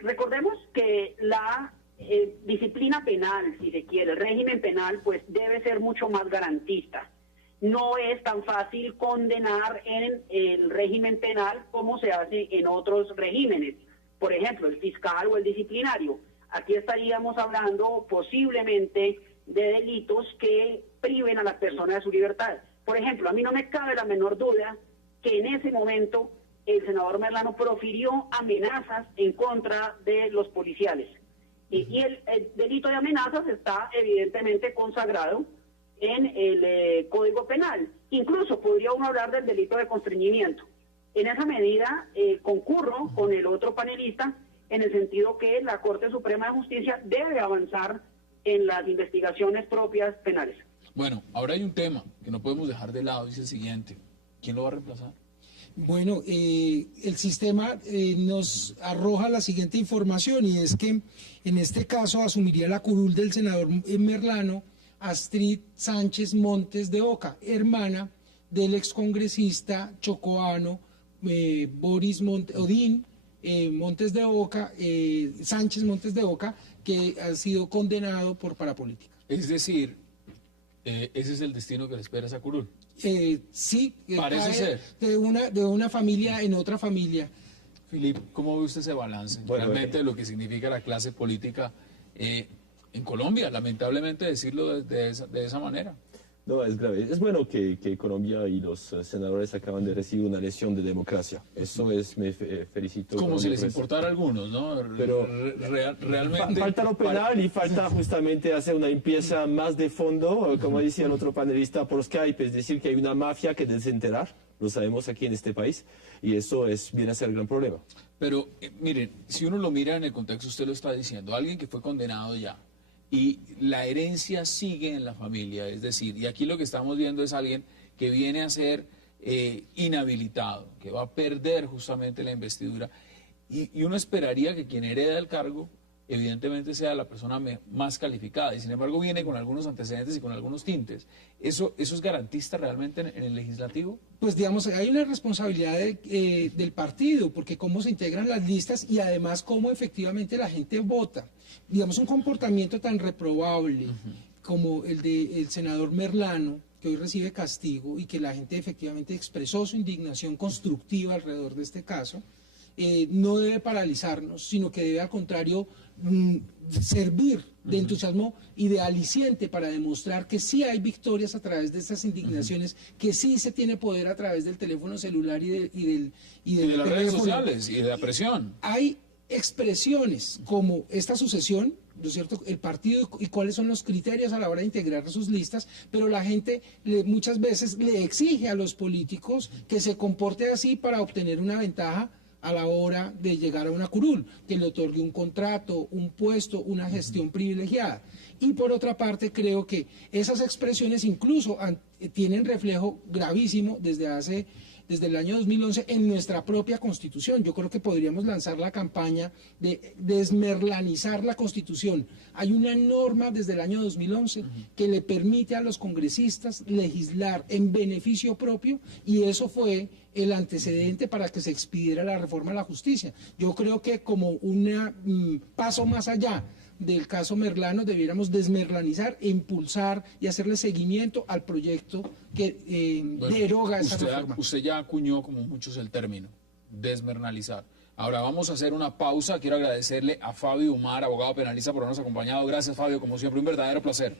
Recordemos que la disciplina penal, si se quiere, el régimen penal, pues debe ser mucho más garantista. No es tan fácil condenar en el régimen penal como se hace en otros regímenes, por ejemplo, el fiscal o el disciplinario. Aquí estaríamos hablando posiblemente de delitos que priven a la persona de su libertad. Por ejemplo, a mí no me cabe la menor duda que en ese momento el senador Merlano profirió amenazas en contra de los policiales. Y el delito de amenazas está evidentemente consagrado en el Código Penal. Incluso podría uno hablar del delito de constreñimiento. En esa medida concurro con el otro panelista en el sentido que la Corte Suprema de Justicia debe avanzar en las investigaciones propias penales. Bueno, ahora hay un tema que no podemos dejar de lado, y es el siguiente: ¿quién lo va a reemplazar? Bueno, el sistema nos arroja la siguiente información, y es que en este caso asumiría la curul del senador Merlano Astrid Sánchez Montes de Oca, hermana del excongresista chocoano Boris Odín Montes de Oca, Sánchez Montes de Oca, que ha sido condenado por parapolítica. Es decir, ese es el destino que le espera a esa curul. Sí, parece ser de una familia en otra familia. Filip, ¿cómo ve usted ese balance realmente de lo que significa la clase política en Colombia? Lamentablemente decirlo de esa manera. No, es grave. Es bueno que Colombia y los senadores acaban de recibir una lección de democracia. Eso es, me felicito. Como si les importara a algunos, ¿no? Pero realmente... Falta lo penal y falta justamente hacer una limpieza más de fondo, como decía el otro panelista por Skype, es decir, que hay una mafia que desenterrar, lo sabemos aquí en este país, y eso viene a ser el gran problema. Pero, miren, si uno lo mira en el contexto, usted lo está diciendo, alguien que fue condenado ya, y la herencia sigue en la familia, es decir, y aquí lo que estamos viendo es alguien que viene a ser inhabilitado, que va a perder justamente la investidura, y uno esperaría que quien hereda el cargo evidentemente sea la persona más calificada, y sin embargo viene con algunos antecedentes y con algunos tintes. ¿Eso es garantista realmente en el legislativo? Pues digamos, hay una responsabilidad del partido, porque cómo se integran las listas y además cómo efectivamente la gente vota. Digamos, un comportamiento tan reprobable como el del senador Merlano, que hoy recibe castigo y que la gente efectivamente expresó su indignación constructiva alrededor de este caso, no debe paralizarnos, sino que debe al contrario servir de entusiasmo y de aliciente para demostrar que sí hay victorias a través de estas indignaciones, que sí se tiene poder a través del teléfono celular y de las redes sociales y de la presión. Hay expresiones como esta sucesión, ¿no es cierto?, el partido y cuáles son los criterios a la hora de integrar sus listas, pero la gente muchas veces le exige a los políticos que se comporte así para obtener una ventaja a la hora de llegar a una curul, que le otorgue un contrato, un puesto, una gestión privilegiada. Y por otra parte, creo que esas expresiones incluso tienen reflejo gravísimo desde desde el año 2011 en nuestra propia Constitución. Yo creo que podríamos lanzar la campaña de desmerlanizar la Constitución. Hay una norma desde el año 2011 que le permite a los congresistas legislar en beneficio propio, y eso fue el antecedente para que se expidiera la reforma a la justicia. Yo creo que como un paso más allá del caso Merlano, debiéramos desmerlanizar e impulsar y hacerle seguimiento al proyecto que deroga esa reforma. Usted ya acuñó, como muchos, el término, desmerlanizar. Ahora vamos a hacer una pausa. Quiero agradecerle a Fabio Umar, abogado penalista, por habernos acompañado. Gracias, Fabio, como siempre, un verdadero placer.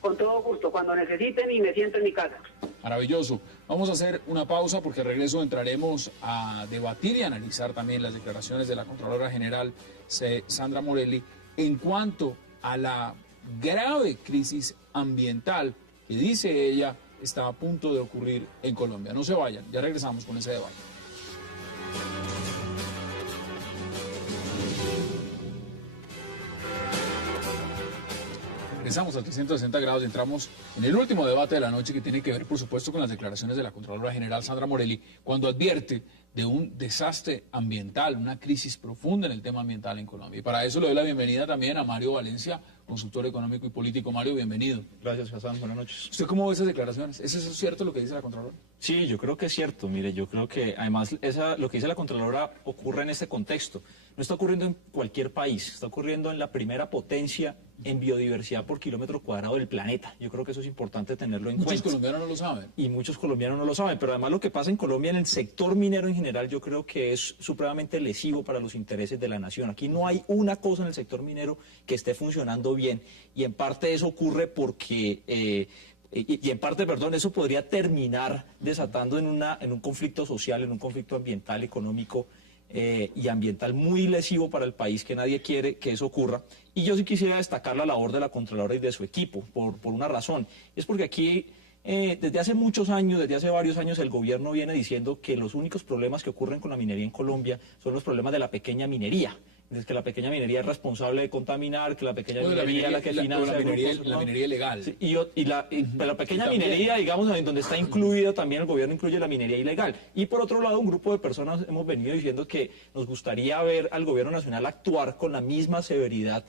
Con todo gusto, cuando necesiten, y me siento en mi casa. Maravilloso. Vamos a hacer una pausa porque al regreso entraremos a debatir y analizar también las declaraciones de la Contralora General Sandra Morelli en cuanto a la grave crisis ambiental que, dice ella, está a punto de ocurrir en Colombia. No se vayan, ya regresamos con ese debate. Regresamos a 360 grados y entramos en el último debate de la noche, que tiene que ver, por supuesto, con las declaraciones de la Contralora General Sandra Morelli, cuando advierte de un desastre ambiental, una crisis profunda en el tema ambiental en Colombia. Y para eso le doy la bienvenida también a Mario Valencia, consultor económico y político. Mario, bienvenido. Gracias, Hassan. Buenas noches. ¿Usted cómo ve esas declaraciones? ¿Es eso cierto lo que dice la Contralora? Sí, yo creo que es cierto. Mire, yo creo que además lo que dice la Contralora ocurre en este contexto. No está ocurriendo en cualquier país, está ocurriendo en la primera potencia en biodiversidad por kilómetro cuadrado del planeta. Yo creo que eso es importante tenerlo en cuenta. Muchos colombianos no lo saben. Y muchos colombianos no lo saben, pero además lo que pasa en Colombia en el sector minero en general, yo creo que es supremamente lesivo para los intereses de la nación. Aquí no hay una cosa en el sector minero que esté funcionando bien, y en parte eso ocurre porque... Y en parte, perdón, eso podría terminar desatando en un conflicto social, en un conflicto ambiental, económico y ambiental muy lesivo para el país, que nadie quiere que eso ocurra. Y yo sí quisiera destacar la labor de la Contralora y de su equipo, por una razón. Es porque aquí, desde hace muchos años, desde hace varios años, el gobierno viene diciendo que los únicos problemas que ocurren con la minería en Colombia son los problemas de la pequeña minería. Es que la pequeña minería es responsable de contaminar, que la pequeña minería es la que financia la minería ilegal. Sí, y la pequeña minería, digamos, en donde está incluida también, el gobierno incluye la minería ilegal. Y por otro lado, un grupo de personas hemos venido diciendo que nos gustaría ver al gobierno nacional actuar con la misma severidad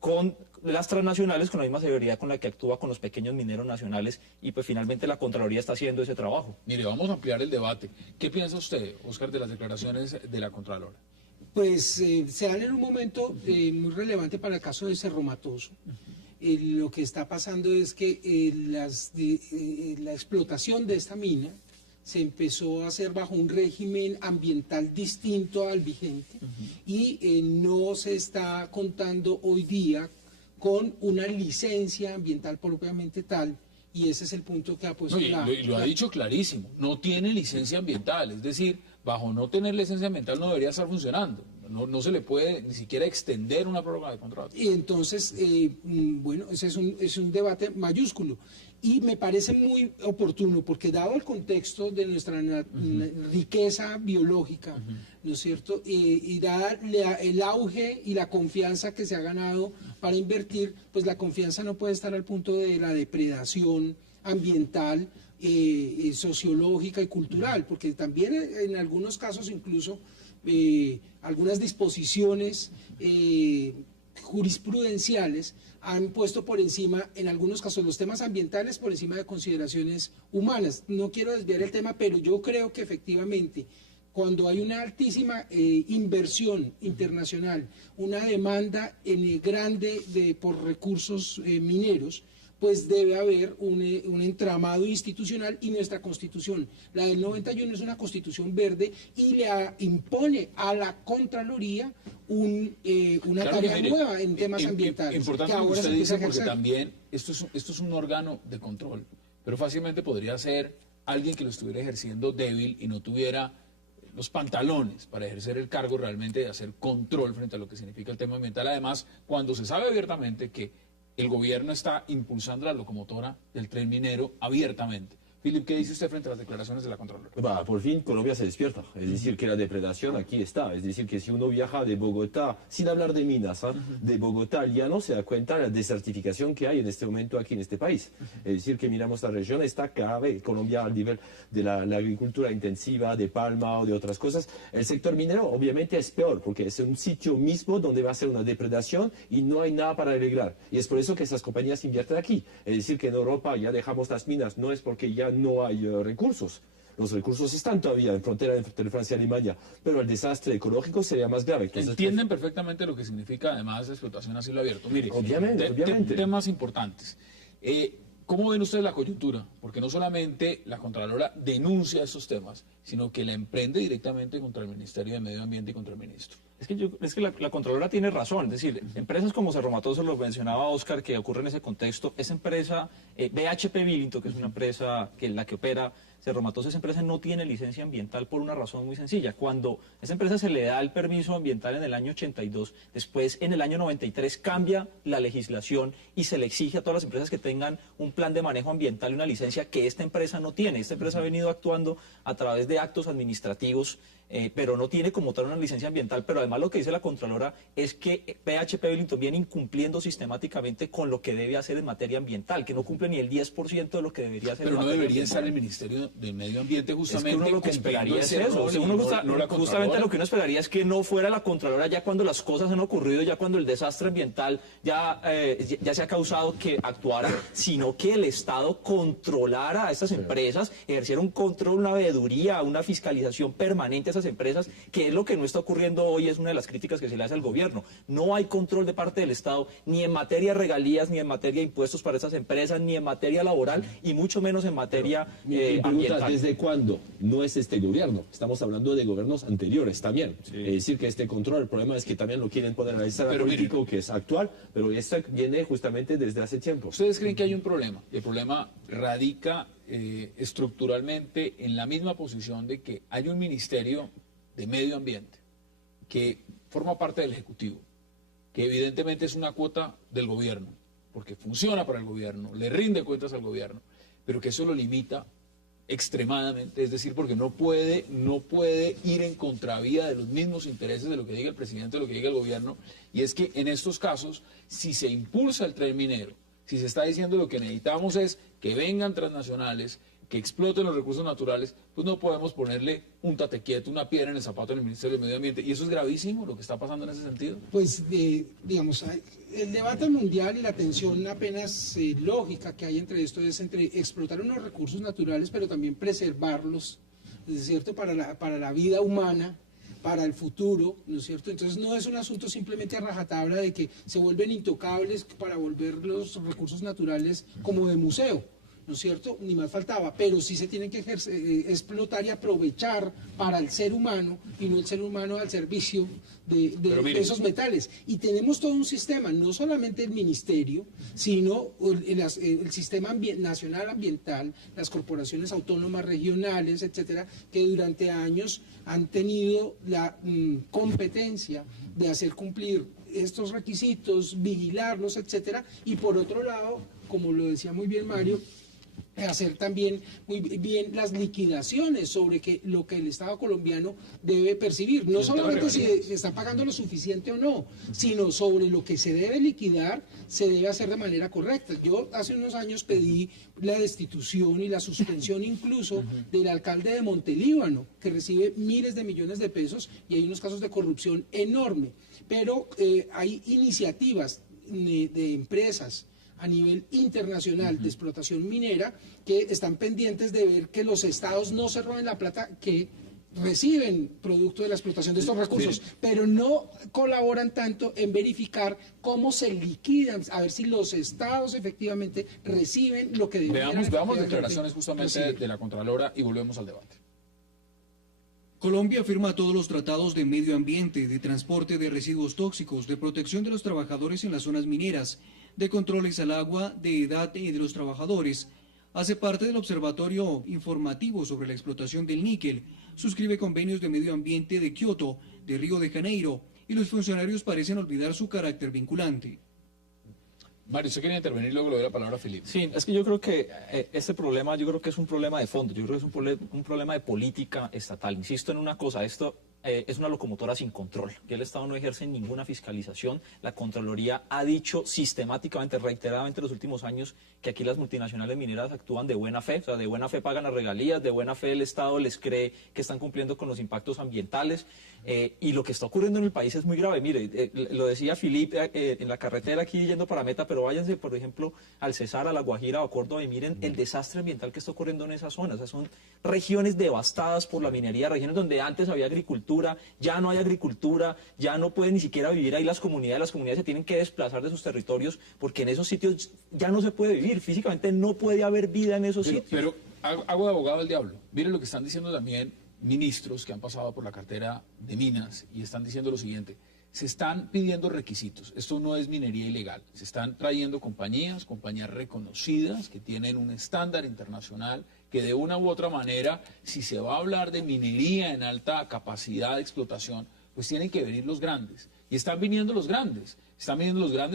con las transnacionales, con la misma severidad con la que actúa con los pequeños mineros nacionales, y pues finalmente la Contraloría está haciendo ese trabajo. Mire, vamos a ampliar el debate. ¿Qué piensa usted, Oscar, de las declaraciones de la Contralora? Pues se dan en un momento muy relevante para el caso de Cerro Matoso. Lo que está pasando es que la explotación de esta mina se empezó a hacer bajo un régimen ambiental distinto al vigente, y no se está contando hoy día con una licencia ambiental propiamente tal. Y ese es el punto que ha puesto lo ha dicho clarísimo, no tiene licencia ambiental, es decir, bajo no tener licencia ambiental no debería estar funcionando, no se le puede ni siquiera extender una prórroga de contrato. Y entonces, bueno, ese es un debate mayúsculo, y me parece muy oportuno, porque dado el contexto de nuestra riqueza biológica, ¿no es cierto?, y dada el auge y la confianza que se ha ganado para invertir, pues la confianza no puede estar al punto de la depredación ambiental, sociológica y cultural, porque también en algunos casos incluso algunas disposiciones jurisprudenciales han puesto por encima, en algunos casos, los temas ambientales por encima de consideraciones humanas. No quiero desviar el tema, pero yo creo que efectivamente, cuando hay una altísima inversión internacional, una demanda grande por recursos mineros, pues debe haber un entramado institucional, y nuestra Constitución, la del 91, es una Constitución verde y le impone a la Contraloría una tarea nueva en temas ambientales. Importante lo que usted dice, porque también esto es un órgano de control, pero fácilmente podría ser alguien que lo estuviera ejerciendo débil y no tuviera los pantalones para ejercer el cargo realmente de hacer control frente a lo que significa el tema ambiental. Además, cuando se sabe abiertamente que el gobierno está impulsando la locomotora del tren minero abiertamente, Philip, ¿qué dice usted frente a las declaraciones de la Contralora? Por fin Colombia se despierta, es decir, que la depredación aquí está, es decir, que si uno viaja de Bogotá, sin hablar de minas, de Bogotá al llano, se da cuenta de la desertificación que hay en este momento aquí en este país. Es decir, que miramos la región, está cada vez Colombia al nivel de la agricultura intensiva, de palma o de otras cosas. El sector minero obviamente es peor, porque es un sitio mismo donde va a ser una depredación y no hay nada para arreglar. Y es por eso que esas compañías invierten aquí. Es decir, que en Europa ya dejamos las minas, no es porque ya no hay recursos. Los recursos están todavía en frontera entre Francia y Alemania, pero el desastre ecológico sería más grave. Entonces, entienden perfectamente lo que significa, además, la explotación a cielo abierto. Mire, obviamente. Temas importantes. ¿Cómo ven ustedes la coyuntura? Porque no solamente la Contralora denuncia esos temas, sino que la emprende directamente contra el Ministerio de Medio Ambiente y contra el ministro. Es que la Contralora tiene razón, es decir, empresas como Cerromatoso, lo mencionaba Oscar, que ocurre en ese contexto, esa empresa, BHP Billinton, que es una empresa la que opera Cerromatoso, esa empresa no tiene licencia ambiental por una razón muy sencilla. Cuando esa empresa se le da el permiso ambiental en el año 82, después en el año 93 cambia la legislación y se le exige a todas las empresas que tengan un plan de manejo ambiental y una licencia que esta empresa no tiene. Esta empresa ha venido actuando a través de actos administrativos, pero no tiene como tal una licencia ambiental. Pero además lo que dice la Contralora es que BHP Billinton viene incumpliendo sistemáticamente con lo que debe hacer en materia ambiental, que no cumple ni el 10% de lo que debería hacer. Pero en no materia debería ambiental. estar el Ministerio de Medio Ambiente justamente. Es que uno lo que esperaría es eso. Justamente lo que uno esperaría es que no fuera la Contralora ya cuando las cosas han ocurrido, ya cuando el desastre ambiental ya se ha causado, que actuara, sino que el Estado controlara a estas empresas, ejerciera un control, una veeduría, una fiscalización permanente a esas empresas, que es lo que no está ocurriendo hoy, es una de las críticas que se le hace al gobierno. No hay control de parte del Estado, ni en materia de regalías, ni en materia de impuestos para esas empresas, ni en materia laboral, y mucho menos en materia ambiental. ¿Desde cuándo? No es este gobierno, estamos hablando de gobiernos anteriores también. Sí. Es decir, que este control, el problema es que también lo quieren poner a la escena político, que es actual, pero esto viene justamente desde hace tiempo. ¿Ustedes creen que hay un problema? Y el problema radica estructuralmente en la misma posición de que hay un Ministerio de Medio Ambiente que forma parte del Ejecutivo, que evidentemente es una cuota del gobierno, porque funciona para el gobierno, le rinde cuentas al gobierno, pero que eso lo limita extremadamente, es decir, porque no puede ir en contravía de los mismos intereses de lo que diga el presidente, de lo que diga el gobierno, y es que en estos casos, si se impulsa el tren minero, si se está diciendo lo que necesitamos es que vengan transnacionales, que exploten los recursos naturales, pues no podemos ponerle un tate quieto, una piedra en el zapato del Ministerio del Medio Ambiente. Y eso es gravísimo, lo que está pasando en ese sentido. Pues, digamos, el debate mundial y la tensión apenas lógica que hay entre esto es entre explotar unos recursos naturales, pero también preservarlos, ¿no es cierto?, para la vida humana, para el futuro, ¿no es cierto? Entonces no es un asunto simplemente a rajatabla de que se vuelven intocables para volver los recursos naturales como de museo, ¿no es cierto? Ni más faltaba, pero sí se tienen que explotar y aprovechar para el ser humano y no el ser humano al servicio de esos metales. Y tenemos todo un sistema, no solamente el ministerio, sino el sistema nacional ambiental, las corporaciones autónomas regionales, etcétera, que durante años han tenido la competencia de hacer cumplir estos requisitos, vigilarlos, etcétera, y por otro lado, como lo decía muy bien Mario, hacer también muy bien las liquidaciones sobre lo que el Estado colombiano debe percibir, no solamente si está pagando lo suficiente o no, sino sobre lo que se debe liquidar, se debe hacer de manera correcta. Yo hace unos años pedí la destitución y la suspensión incluso del alcalde de Montelíbano, que recibe miles de millones de pesos y hay unos casos de corrupción enorme, pero hay iniciativas de empresas a nivel internacional de explotación minera que están pendientes de ver que los estados no se roben la plata que reciben producto de la explotación de estos recursos, pero no colaboran tanto en verificar cómo se liquidan, a ver si los estados efectivamente reciben lo que deben. Veamos declaraciones justamente de la Contralora y volvemos al debate. Colombia firma todos los tratados de medio ambiente, de transporte de residuos tóxicos, de protección de los trabajadores en las zonas mineras, de controles al agua, de edad de los trabajadores. Hace parte del Observatorio Informativo sobre la Explotación del Níquel. Suscribe convenios de medio ambiente de Kioto, de Río de Janeiro, y los funcionarios parecen olvidar su carácter vinculante. Mario, usted quería intervenir, luego le doy la palabra a Felipe. Sí, es que yo creo que este problema, yo creo que es un problema de fondo, yo creo que es un problema de política estatal. Insisto en una cosa, esto es una locomotora sin control, que el Estado no ejerce ninguna fiscalización. La Contraloría ha dicho sistemáticamente, reiteradamente en los últimos años, que aquí las multinacionales mineras actúan de buena fe, o sea, de buena fe pagan las regalías, de buena fe el Estado les cree que están cumpliendo con los impactos ambientales, y lo que está ocurriendo en el país es muy grave. Mire, lo decía Felipe en la carretera aquí yendo para Meta, pero váyanse, por ejemplo, al Cesar, a La Guajira o a Córdoba y miren el desastre ambiental que está ocurriendo en esas zonas. O sea, son regiones devastadas por la minería, regiones donde antes había agricultura, ya no hay agricultura, ya no pueden ni siquiera vivir ahí las comunidades se tienen que desplazar de sus territorios porque en esos sitios ya no se puede vivir, físicamente no puede haber vida en esos sitios. Pero hago de abogado del diablo. Miren lo que están diciendo también ministros que han pasado por la cartera de minas y están diciendo lo siguiente: se están pidiendo requisitos, esto no es minería ilegal, se están trayendo compañías reconocidas que tienen un estándar internacional, que de una u otra manera, si se va a hablar de minería en alta capacidad de explotación, pues tienen que venir los grandes, y están viniendo los grandes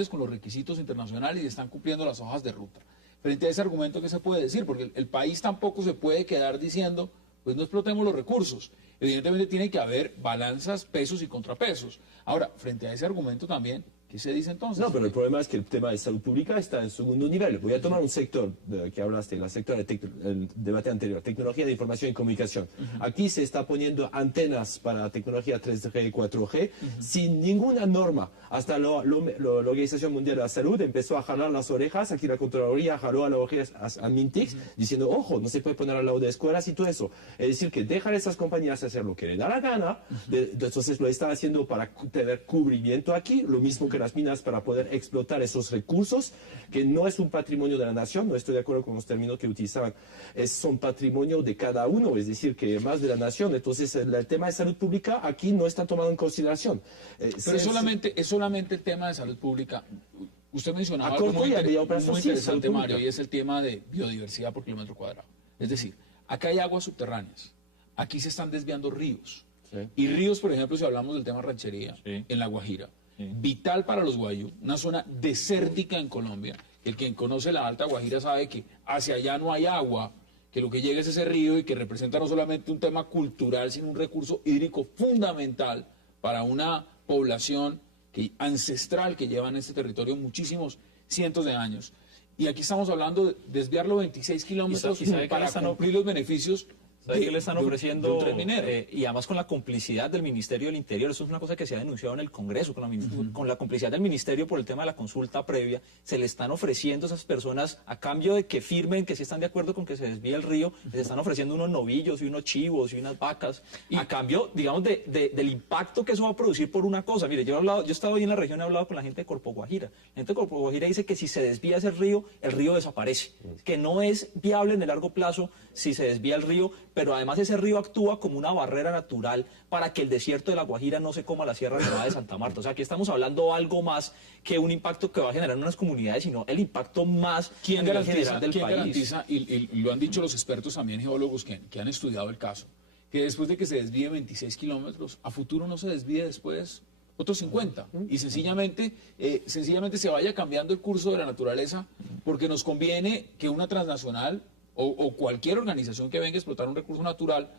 con los requisitos internacionales y están cumpliendo las hojas de ruta. Frente a ese argumento, ¿qué se puede decir? Porque el país tampoco se puede quedar diciendo, pues no explotemos los recursos. Evidentemente tiene que haber balanzas, pesos y contrapesos. Ahora, frente a ese argumento también, ¿qué se dice entonces? No, pero el problema es que el tema de salud pública está en segundo nivel. Voy a tomar un sector que hablaste, el sector del debate anterior, tecnología de información y comunicación. Aquí se está poniendo antenas para tecnología 3G y 4G sin ninguna norma. Hasta la Organización Mundial de la Salud empezó a jalar las orejas. Aquí la Contraloría jaló a las orejas a Mintix diciendo, ojo, no se puede poner al lado de escuelas y todo eso. Es decir, que dejan a esas compañías hacer lo que le da la gana. Entonces lo están haciendo para tener cubrimiento aquí, lo mismo que las minas para poder explotar esos recursos, que no es un patrimonio de la nación, no estoy de acuerdo con los términos que utilizaban, son patrimonio de cada uno, es decir, que más de la nación. Entonces el tema de salud pública aquí no está tomado en consideración. Pero es solamente el tema de salud pública. Usted mencionaba algo muy interesante, Mario, y es el tema de biodiversidad por kilómetro cuadrado. Es decir, acá hay aguas subterráneas, aquí se están desviando ríos, y ríos, por ejemplo, si hablamos del tema ranchería, en La Guajira, vital para los guayú, una zona desértica en Colombia. El quien conoce la Alta Guajira sabe que hacia allá no hay agua, que lo que llega es ese río y que representa no solamente un tema cultural, sino un recurso hídrico fundamental para una población ancestral que lleva en este territorio muchísimos cientos de años. Y aquí estamos hablando de desviarlo 26 kilómetros para cumplir los beneficios. ¿Sabe qué le están ofreciendo? Y además con la complicidad del Ministerio del Interior, eso es una cosa que se ha denunciado en el Congreso, con la complicidad del Ministerio por el tema de la consulta previa, se le están ofreciendo a esas personas, a cambio de que firmen que sí están de acuerdo con que se desvíe el río, les están ofreciendo unos novillos y unos chivos y unas vacas, a cambio, digamos, del impacto que eso va a producir por una cosa. Mire, yo he estado hoy en la región, he hablado con la gente de Corpo Guajira. La gente de Corpo Guajira dice que si se desvía ese río, el río desaparece, que no es viable en el largo plazo si se desvía el río, pero además ese río actúa como una barrera natural para que el desierto de La Guajira no se coma la Sierra Nevada de Santa Marta. O sea, aquí estamos hablando algo más que un impacto que va a generar en unas comunidades, sino el impacto más general del país. Garantiza, y lo han dicho los expertos también, geólogos que han estudiado el caso, que después de que se desvíe 26 kilómetros, a futuro no se desvíe después otros 50, y sencillamente se vaya cambiando el curso de la naturaleza, porque nos conviene que una transnacional o cualquier organización que venga a explotar un recurso natural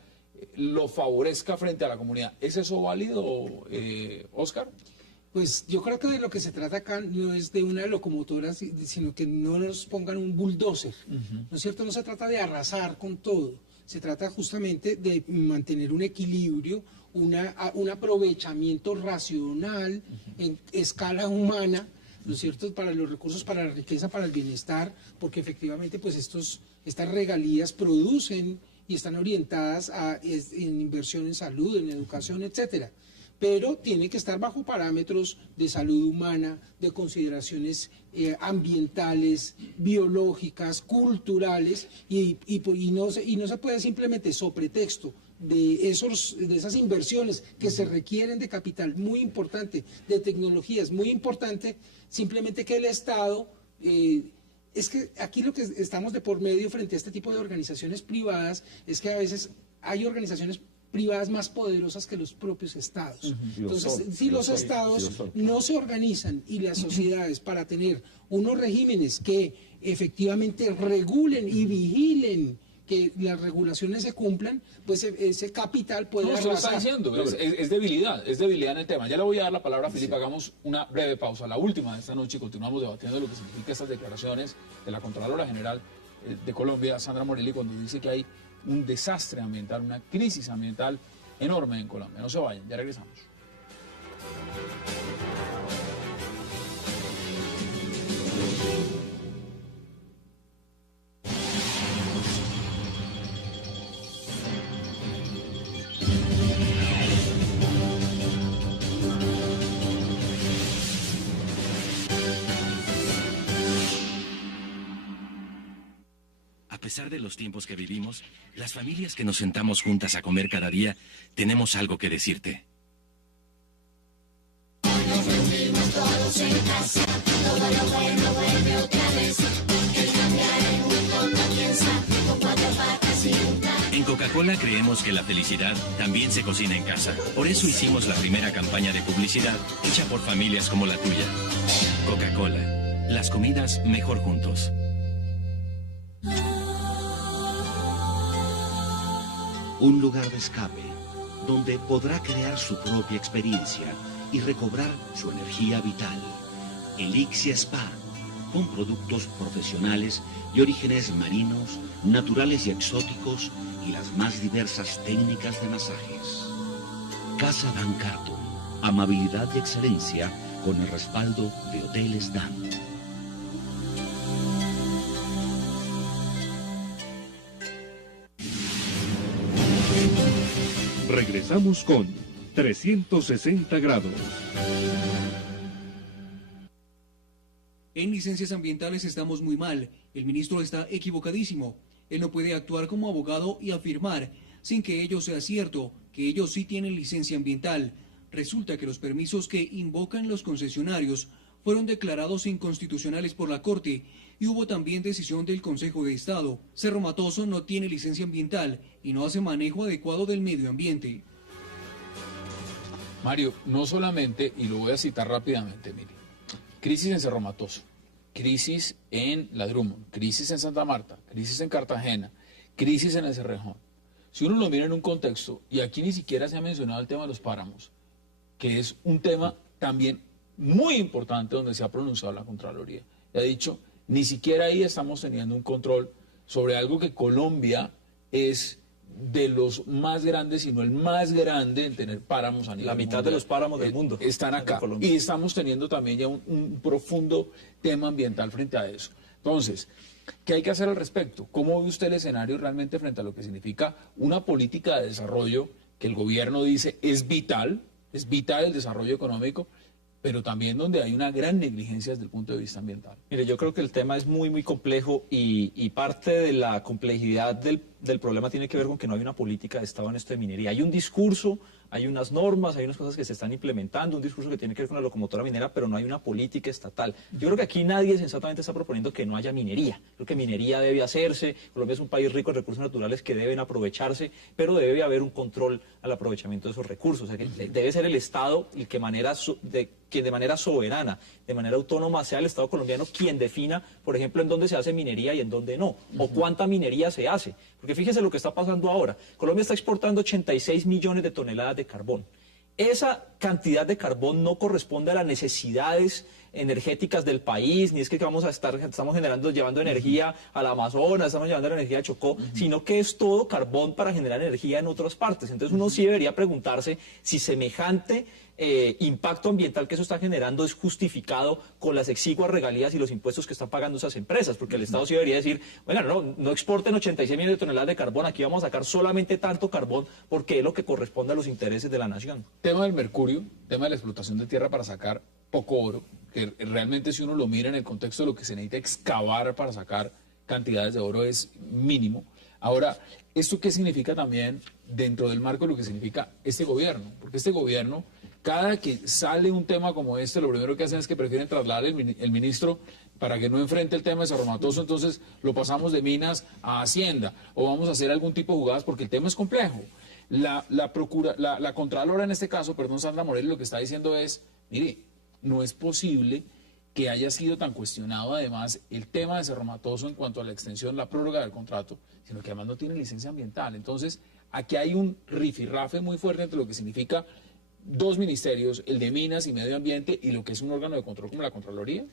lo favorezca frente a la comunidad. ¿Es eso válido, Oscar? Pues yo creo que de lo que se trata acá no es de una locomotora, sino que no nos pongan un bulldozer, ¿no es cierto? No se trata de arrasar con todo, se trata justamente de mantener un equilibrio, un aprovechamiento racional en escala humana, ¿no es cierto?, para los recursos, para la riqueza, para el bienestar, porque efectivamente pues estas regalías producen y están orientadas en inversión en salud, en educación, etcétera. Pero tiene que estar bajo parámetros de salud humana, de consideraciones ambientales, biológicas, culturales, y no se puede simplemente sobre texto de esas inversiones que se requieren de capital muy importante, de tecnologías muy importante, simplemente que el Estado... Es que aquí lo que estamos de por medio frente a este tipo de organizaciones privadas es que a veces hay organizaciones privadas más poderosas que los propios estados. Entonces, si los son. estados no se organizan y las sociedades para tener unos regímenes que efectivamente regulen y vigilen que las regulaciones se cumplan, pues ese capital puede No, usted lo está arrasar. diciendo, es debilidad en el tema. Ya le voy a dar la palabra a Felipe, hagamos una breve pausa, la última de esta noche, y continuamos debatiendo lo que significan estas declaraciones de la Contralora General de Colombia, Sandra Morelli, cuando dice que hay un desastre ambiental, una crisis ambiental enorme en Colombia. No se vayan, ya regresamos. A pesar de los tiempos que vivimos, las familias que nos sentamos juntas a comer cada día, tenemos algo que decirte. Nos reunimos todos en casa, todo lo bueno vuelve otra vez. El cambiar el mundo comienza con 4 patas y un taco. En Coca-Cola creemos que la felicidad también se cocina en casa. Por eso hicimos la primera campaña de publicidad hecha por familias como la tuya. Coca-Cola, las comidas mejor juntos. Un lugar de escape, donde podrá crear su propia experiencia y recobrar su energía vital. Elixia Spa, con productos profesionales y orígenes marinos, naturales y exóticos, y las más diversas técnicas de masajes. Casa Dan Carton, amabilidad y excelencia con el respaldo de Hoteles Dan. Regresamos con 360 grados. En licencias ambientales estamos muy mal. El ministro está equivocadísimo. Él no puede actuar como abogado y afirmar, sin que ello sea cierto, que ellos sí tienen licencia ambiental. Resulta que los permisos que invocan los concesionarios fueron declarados inconstitucionales por la Corte y hubo también decisión del Consejo de Estado. Cerro Matoso no tiene licencia ambiental y no hace manejo adecuado del medio ambiente. Mario, no solamente, y lo voy a citar rápidamente, mire, crisis en Cerro Matoso, crisis en La Drummond, crisis en Santa Marta, crisis en Cartagena, crisis en el Cerrejón. Si uno lo mira en un contexto, y aquí ni siquiera se ha mencionado el tema de los páramos, que es un tema también muy importante donde se ha pronunciado la Contraloría. Y ha dicho, ni siquiera ahí estamos teniendo un control sobre algo que Colombia es de los más grandes, sino el más grande en tener páramos a nivel La mitad mundial. de los páramos del mundo Están acá. Y estamos teniendo también ya un profundo tema ambiental frente a eso. Entonces, ¿qué hay que hacer al respecto? ¿Cómo ve usted el escenario realmente frente a lo que significa una política de desarrollo que el gobierno dice es vital el desarrollo económico, pero también donde hay una gran negligencia desde el punto de vista ambiental? Mire, yo creo que el tema es muy complejo y parte de la complejidad del problema tiene que ver con que no hay una política de Estado en esto de minería. Hay un discurso, hay unas normas, hay unas cosas que se están implementando, un discurso que tiene que ver con la locomotora minera, pero no hay una política estatal. Yo creo que aquí nadie sensatamente está proponiendo que no haya minería. Creo que minería debe hacerse, Colombia es un país rico en recursos naturales que deben aprovecharse, pero debe haber un control al aprovechamiento de esos recursos. O sea, que debe ser el Estado el que quien de manera soberana, de manera autónoma, sea el Estado colombiano quien defina, por ejemplo, en dónde se hace minería y en dónde no, o cuánta minería se hace. Porque fíjese lo que está pasando ahora. Colombia está exportando 86 millones de toneladas de carbón. Esa cantidad de carbón no corresponde a las necesidades energéticas del país, ni es que estamos llevando energía al Amazonas, estamos llevando energía a Chocó, sino que es todo carbón para generar energía en otras partes. Entonces uno sí debería preguntarse si semejante impacto ambiental que eso está generando es justificado con las exiguas regalías y los impuestos que están pagando esas empresas, porque el Estado sí debería decir, bueno, no exporten 86 millones de toneladas de carbón, aquí vamos a sacar solamente tanto carbón porque es lo que corresponde a los intereses de la nación. Tema del mercurio, tema de la explotación de tierra para sacar poco oro, que realmente si uno lo mira en el contexto de lo que se necesita excavar para sacar cantidades de oro es mínimo. Ahora, ¿esto qué significa también dentro del marco de lo que significa este gobierno? Porque este gobierno, cada que sale un tema como este, lo primero que hacen es que prefieren trasladar el ministro para que no enfrente el tema de Cerro Matoso, entonces lo pasamos de minas a Hacienda, o vamos a hacer algún tipo de jugadas porque el tema es complejo. La Contralora en este caso, perdón, Sandra Morelli, lo que está diciendo es, mire, no es posible que haya sido tan cuestionado además el tema de Cerro Matoso en cuanto a la extensión, la prórroga del contrato, sino que además no tiene licencia ambiental. Entonces, aquí hay un rifirrafe muy fuerte entre lo que significa dos ministerios, el de Minas y Medio Ambiente, y lo que es un órgano de control como la Contraloría.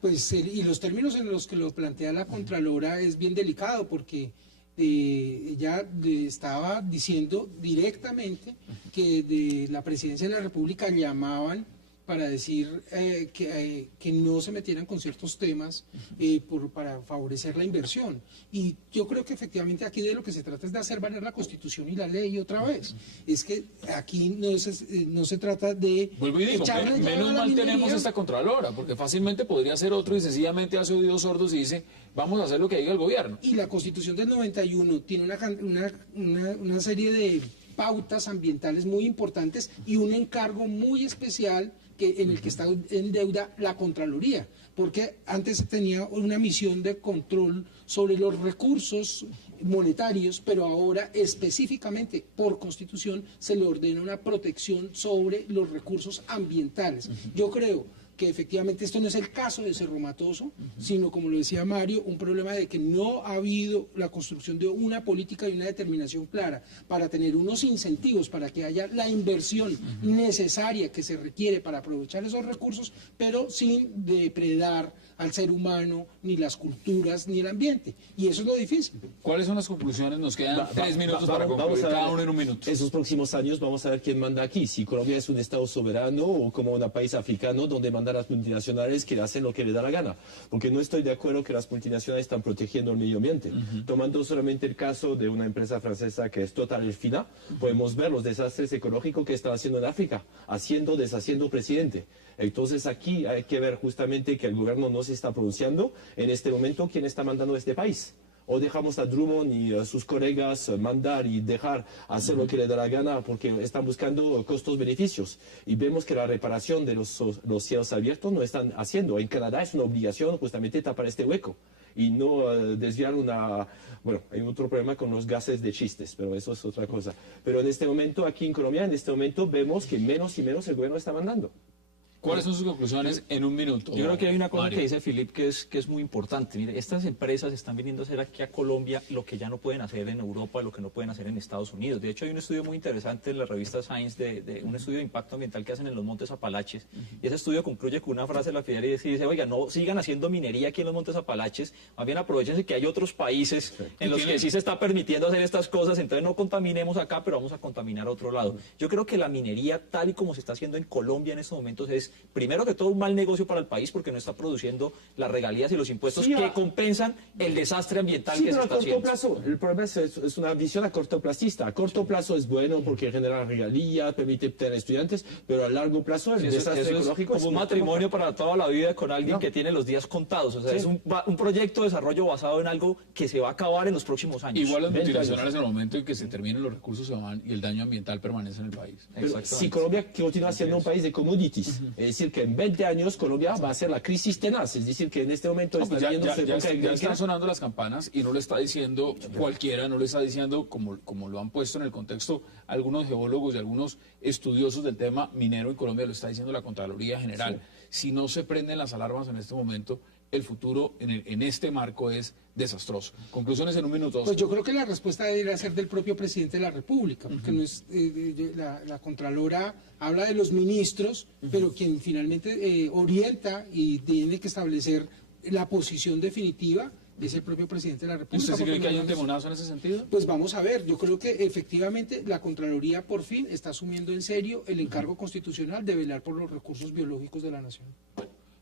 Pues, y los términos en los que lo plantea la Contralora es bien delicado, porque ella estaba diciendo directamente que de la Presidencia de la República llamaban para decir que no se metieran con ciertos temas para favorecer la inversión. Y yo creo que efectivamente aquí de lo que se trata es de hacer valer la Constitución y la ley otra vez. Es que aquí no se trata de... Vuelvo y digo, menos mal tenemos esta Contralora, porque fácilmente podría ser otro y sencillamente hace oídos sordos y dice, vamos a hacer lo que diga el gobierno. Y la Constitución del 91 tiene una serie de pautas ambientales muy importantes y un encargo muy especial en el que está en deuda la Contraloría, porque antes tenía una misión de control sobre los recursos monetarios, pero ahora específicamente por Constitución se le ordena una protección sobre los recursos ambientales. Yo creo que efectivamente esto no es el caso de Cerro Matoso, sino, como lo decía Mario, un problema de que no ha habido la construcción de una política y una determinación clara para tener unos incentivos para que haya la inversión necesaria que se requiere para aprovechar esos recursos, pero sin depredar al ser humano, ni las culturas, ni el ambiente. Y eso es lo difícil. ¿Cuáles son las conclusiones? Nos quedan 3 minutos para concluir, cada uno en un minuto. Esos próximos años vamos a ver quién manda aquí, si Colombia es un Estado soberano o como un país africano donde mandan las multinacionales que hacen lo que les da la gana. Porque no estoy de acuerdo que las multinacionales están protegiendo el medio ambiente. Tomando solamente el caso de una empresa francesa que es Total Elfina, podemos ver los desastres ecológicos que están haciendo en África, deshaciendo presidente. Entonces aquí hay que ver justamente que el gobierno no se está pronunciando en este momento quién está mandando este país. O dejamos a Drummond y a sus colegas mandar y dejar hacer lo que le da la gana porque están buscando costos-beneficios. Y vemos que la reparación de los cielos abiertos no están haciendo. En Canadá es una obligación justamente tapar este hueco y no desviar Bueno, hay otro problema con los gases de chistes, pero eso es otra cosa. Pero en este momento, aquí en Colombia, en este momento vemos que menos y menos el gobierno está mandando. ¿Cuáles son sus conclusiones en un minuto? Yo creo que hay una cosa Mario, que dice Filip que es muy importante. Mire, estas empresas están viniendo a hacer aquí a Colombia lo que ya no pueden hacer en Europa, lo que no pueden hacer en Estados Unidos. De hecho, hay un estudio muy interesante en la revista Science de un estudio de impacto ambiental que hacen en los Montes Apalaches. Y ese estudio concluye con una frase de la Fidelidad y dice, oiga, no sigan haciendo minería aquí en los Montes Apalaches, más bien aprovechense que hay otros países en los que sí se está permitiendo hacer estas cosas, entonces no contaminemos acá, pero vamos a contaminar a otro lado. Yo creo que la minería, tal y como se está haciendo en Colombia en estos momentos, es, primero que todo, un mal negocio para el país porque no está produciendo las regalías y los impuestos que compensan el desastre ambiental que se está haciendo. Plazo, el problema es una visión a corto plazista. A corto plazo es bueno porque genera regalías, permite tener estudiantes, pero a largo plazo el desastre ecológico es como un matrimonio para toda la vida con alguien que tiene los días contados. O sea, es un proyecto de desarrollo basado en algo que se va a acabar en los próximos años. Igual las multinacionales en el momento en que se terminen los recursos se van y el daño ambiental permanece en el país. Si Colombia continúa siendo un país de commodities, es decir, que en 20 años Colombia va a ser la crisis tenaz, es decir, que en este momento ya están sonando las campanas y no lo está diciendo cualquiera, no lo está diciendo como lo han puesto en el contexto algunos geólogos y algunos estudiosos del tema minero en Colombia, lo está diciendo la Contraloría General. Si no se prenden las alarmas en este momento, el futuro en este marco es desastroso. Conclusiones en un minuto. Pues yo creo que la respuesta debería ser del propio presidente de la República, porque no es la Contralora habla de los ministros, pero quien finalmente orienta y tiene que establecer la posición definitiva es el propio presidente de la República. ¿Usted cree que hay un demonazo en ese sentido? Pues vamos a ver, yo creo que efectivamente la Contraloría por fin está asumiendo en serio el encargo constitucional de velar por los recursos biológicos de la nación.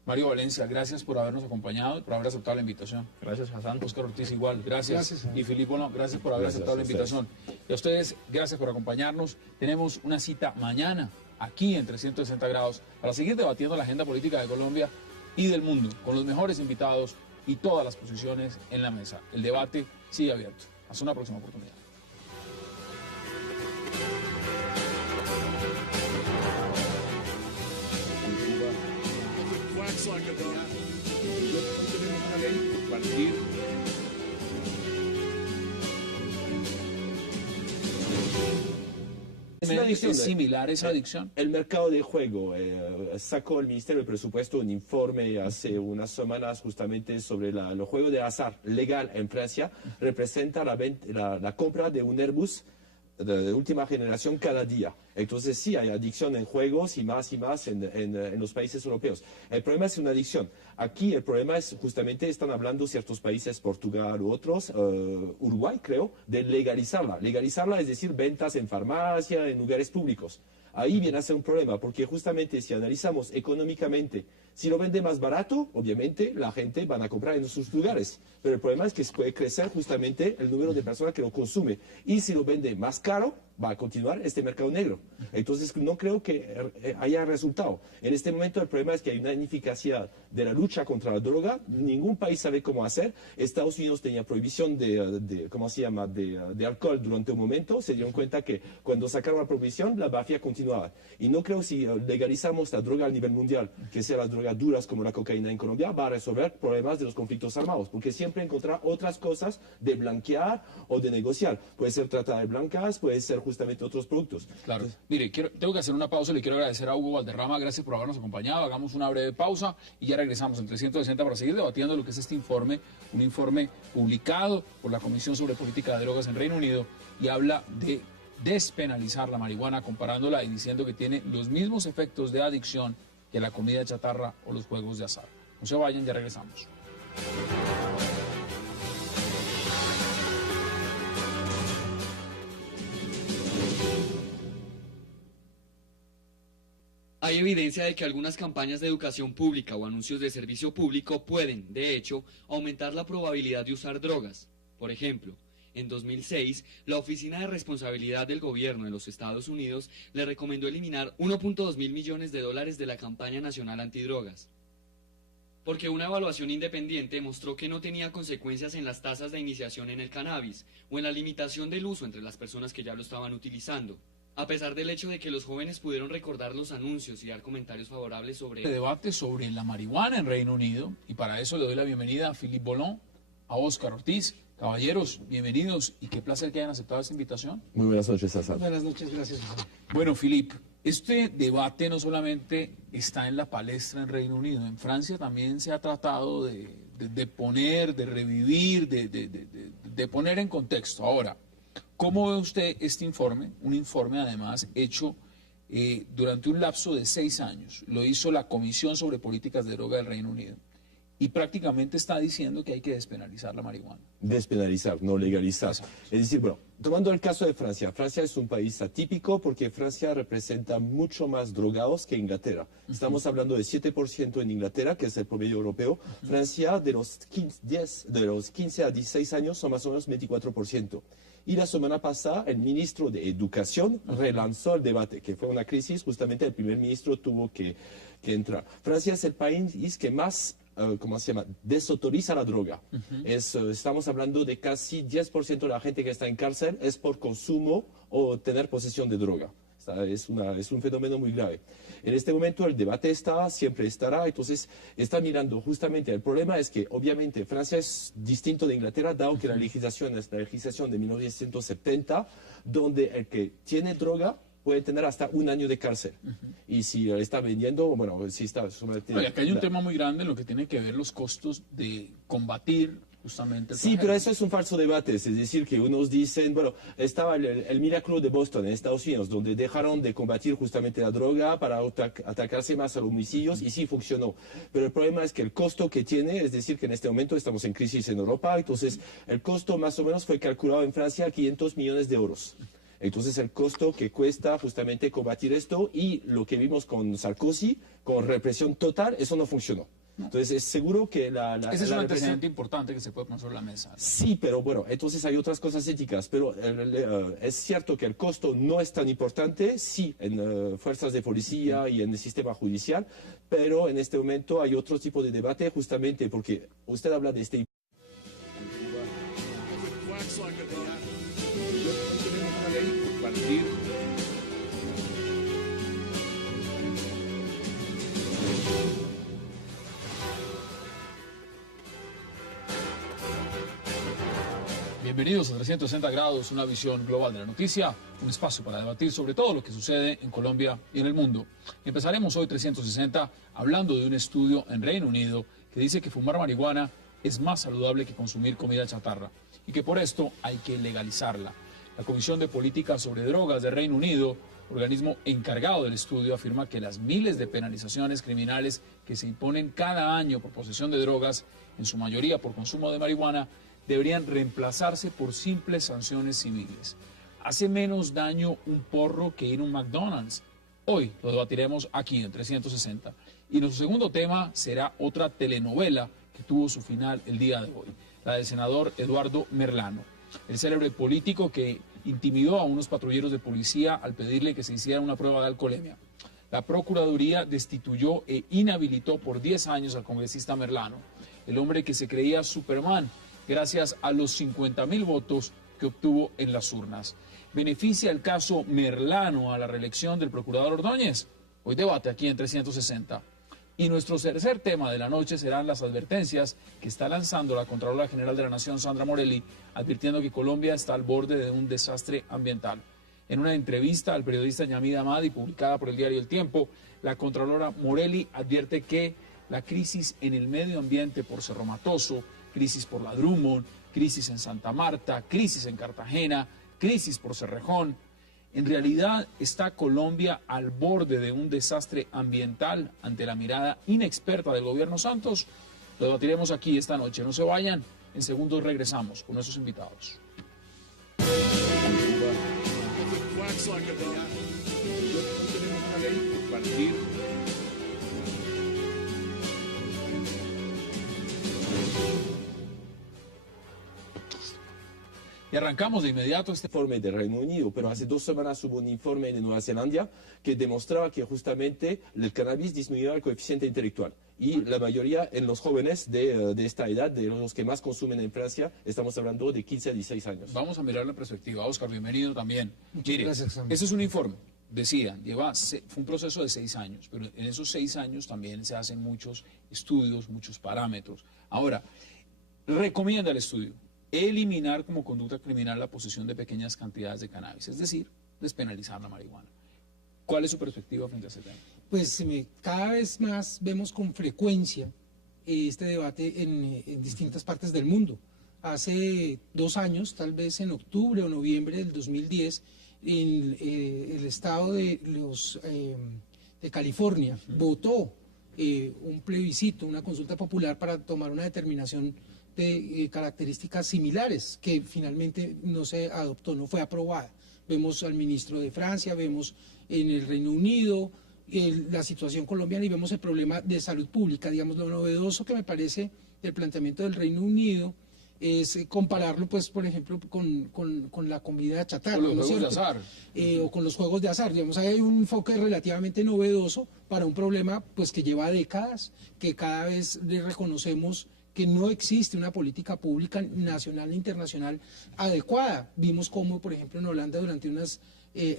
Mario Valencia, gracias por habernos acompañado y por haber aceptado la invitación. Gracias, Hassan. Óscar Ortiz igual, gracias. Y Filip Bono, gracias por haber aceptado la invitación. Y a ustedes, gracias por acompañarnos. Tenemos una cita mañana aquí en 360 grados para seguir debatiendo la agenda política de Colombia y del mundo con los mejores invitados y todas las posiciones en la mesa. El debate sigue abierto. Hasta una próxima oportunidad. ¿Es similar esa adicción? El mercado de juego sacó el Ministerio del Presupuesto un informe hace unas semanas justamente sobre el juego de azar legal en Francia. Representa la compra de un Airbus de última generación cada día. Entonces sí, hay adicción en juegos y más en los países europeos. El problema es una adicción. Aquí el problema es justamente, están hablando ciertos países, Portugal u otros, Uruguay creo, de legalizarla. Legalizarla es decir, ventas en farmacia, en lugares públicos. Ahí viene a ser un problema, porque justamente si analizamos económicamente, si lo vende más barato, obviamente la gente va a comprar en sus lugares. Pero el problema es que puede crecer justamente el número de personas que lo consume. Y si lo vende más caro, va a continuar este mercado negro. Entonces no creo que haya resultado. En este momento el problema es que hay una ineficacia de la lucha contra la droga. Ningún país sabe cómo hacer. Estados Unidos tenía prohibición ¿cómo se llama?, de alcohol durante un momento. Se dieron cuenta que cuando sacaron la prohibición, la mafia continuaba. Y no creo si legalizamos la droga a nivel mundial, que sea las drogas duras como la cocaína en Colombia, va a resolver problemas de los conflictos armados, porque siempre encontrar otras cosas de blanquear o de negociar. Puede ser trata de blancas, puede ser justamente otros productos. Claro. Mire, tengo que hacer una pausa. Le quiero agradecer a Hugo Valderrama. Gracias por habernos acompañado. Hagamos una breve pausa y ya regresamos en 360 para seguir debatiendo lo que es este informe, un informe publicado por la Comisión sobre Política de Drogas en Reino Unido, y habla de despenalizar la marihuana, comparándola y diciendo que tiene los mismos efectos de adicción que la comida chatarra o los juegos de azar. No se vayan, ya regresamos. Hay evidencia de que algunas campañas de educación pública o anuncios de servicio público pueden, de hecho, aumentar la probabilidad de usar drogas. Por ejemplo, en 2006, la Oficina de Responsabilidad del Gobierno de los Estados Unidos le recomendó eliminar 1.2 mil millones de dólares de la campaña nacional antidrogas, porque una evaluación independiente mostró que no tenía consecuencias en las tasas de iniciación en el cannabis o en la limitación del uso entre las personas que ya lo estaban utilizando, a pesar del hecho de que los jóvenes pudieron recordar los anuncios y dar comentarios favorables sobre este debate sobre la marihuana en Reino Unido, y para eso le doy la bienvenida a Philippe Bollon, a Óscar Ortiz. Caballeros, bienvenidos y qué placer que hayan aceptado esta invitación. Muy buenas noches, César. Buenas noches, gracias. Bueno, Philippe, este debate no solamente está en la palestra en Reino Unido, en Francia también se ha tratado de poner, de revivir, de poner en contexto. Ahora, ¿cómo ve usted este informe? Un informe además hecho durante un lapso de 6 años. Lo hizo la Comisión sobre Políticas de Droga del Reino Unido. Y prácticamente está diciendo que hay que despenalizar la marihuana. Despenalizar, no legalizar. Es decir, bueno, tomando el caso de Francia, Francia es un país atípico porque Francia representa mucho más drogados que Inglaterra. Estamos hablando de 7% en Inglaterra, que es el promedio europeo. Francia, de los 15 a 16 años, son más o menos 24%. Y la semana pasada el ministro de Educación relanzó el debate, que fue una crisis, justamente el primer ministro tuvo que entrar. Francia es el país que más ¿cómo se llama?, desautoriza la droga. Estamos hablando de casi 10% de la gente que está en cárcel es por consumo o tener posesión de droga. Es un fenómeno muy grave. En este momento el debate siempre estará, entonces está mirando justamente, el problema es que obviamente Francia es distinto de Inglaterra, dado que la legislación es la legislación de 1970, donde el que tiene droga puede tener hasta 1 año de cárcel. Y si está vendiendo, bueno, si está... Acá hay un tema muy grande en lo que tiene que ver los costos de combatir justamente... Sí, pero eso es un falso debate. Es decir, que unos dicen, bueno, estaba el milagro de Boston en Estados Unidos, donde dejaron de combatir justamente la droga para atacarse más a los homicidios, y sí funcionó. Pero el problema es que el costo que tiene, es decir, que en este momento estamos en crisis en Europa, entonces el costo más o menos fue calculado en Francia a 500 millones de euros. Entonces el costo que cuesta justamente combatir esto, y lo que vimos con Sarkozy, con represión total, eso no funcionó. Entonces es seguro que ese es un antecedente importante que se puede poner sobre la mesa. Sí, pero bueno, entonces hay otras cosas éticas, pero es cierto que el costo no es tan importante, sí, en fuerzas de policía y en el sistema judicial, pero en este momento hay otro tipo de debate, justamente porque usted habla de este... Bienvenidos a 360 grados, una visión global de la noticia, un espacio para debatir sobre todo lo que sucede en Colombia y en el mundo. Empezaremos hoy 360 hablando de un estudio en Reino Unido que dice que fumar marihuana es más saludable que consumir comida chatarra y que por esto hay que legalizarla. La Comisión de Política sobre Drogas de Reino Unido, organismo encargado del estudio, afirma que las miles de penalizaciones criminales que se imponen cada año por posesión de drogas, en su mayoría por consumo de marihuana, deberían reemplazarse por simples sanciones civiles. ¿Hace menos daño un porro que ir a un McDonald's? Hoy lo debatiremos aquí en 360. Y nuestro segundo tema será otra telenovela que tuvo su final el día de hoy, la del senador Eduardo Merlano, el célebre político que intimidó a unos patrulleros de policía al pedirle que se hiciera una prueba de alcoholemia. La Procuraduría destituyó e inhabilitó por 10 años al congresista Merlano, el hombre que se creía Superman, gracias a los 50.000 votos que obtuvo en las urnas. ¿Beneficia el caso Merlano a la reelección del procurador Ordóñez? Hoy debate aquí en 360. Y nuestro tercer tema de la noche serán las advertencias que está lanzando la Contralora General de la Nación, Sandra Morelli, advirtiendo que Colombia está al borde de un desastre ambiental. En una entrevista al periodista Yamida Amadi, publicada por el diario El Tiempo, la Contralora Morelli advierte que la crisis en el medio ambiente por Cerro Matoso, crisis por la Drummond, crisis en Santa Marta, crisis en Cartagena, crisis por Cerrejón. En realidad está Colombia al borde de un desastre ambiental ante la mirada inexperta del gobierno Santos. Lo debatiremos aquí esta noche. No se vayan, en segundos regresamos con nuestros invitados. Y arrancamos de inmediato este informe del Reino Unido, pero hace 2 semanas hubo un informe de Nueva Zelanda que demostraba que justamente el cannabis disminuía el coeficiente intelectual. Y la mayoría en los jóvenes de esta edad, de los que más consumen en Francia, estamos hablando de 15 a 16 años. Vamos a mirar la perspectiva. Óscar, bienvenido también. Mire, gracias, este es un informe. Decían, fue un proceso de 6 años, pero en esos 6 años también se hacen muchos estudios, muchos parámetros. Ahora, recomienda el estudio eliminar como conducta criminal la posesión de pequeñas cantidades de cannabis, es decir, despenalizar la marihuana. ¿Cuál es su perspectiva frente a ese tema? Pues cada vez más vemos con frecuencia este debate en distintas partes del mundo. Hace 2 años, tal vez en octubre o noviembre del 2010, en el estado de California votó un plebiscito, una consulta popular para tomar una determinación de características similares, que finalmente no se adoptó, no fue aprobada. Vemos al ministro de Francia, vemos en el Reino Unido la situación colombiana y vemos el problema de salud pública. Digamos, lo novedoso que me parece del planteamiento del Reino Unido es compararlo, pues, por ejemplo, con la comida chatarra. Con los juegos de azar. O con los juegos de azar. Digamos, ahí hay un enfoque relativamente novedoso para un problema pues que lleva décadas, que cada vez le reconocemos que no existe una política pública nacional e internacional adecuada. Vimos cómo, por ejemplo, en Holanda durante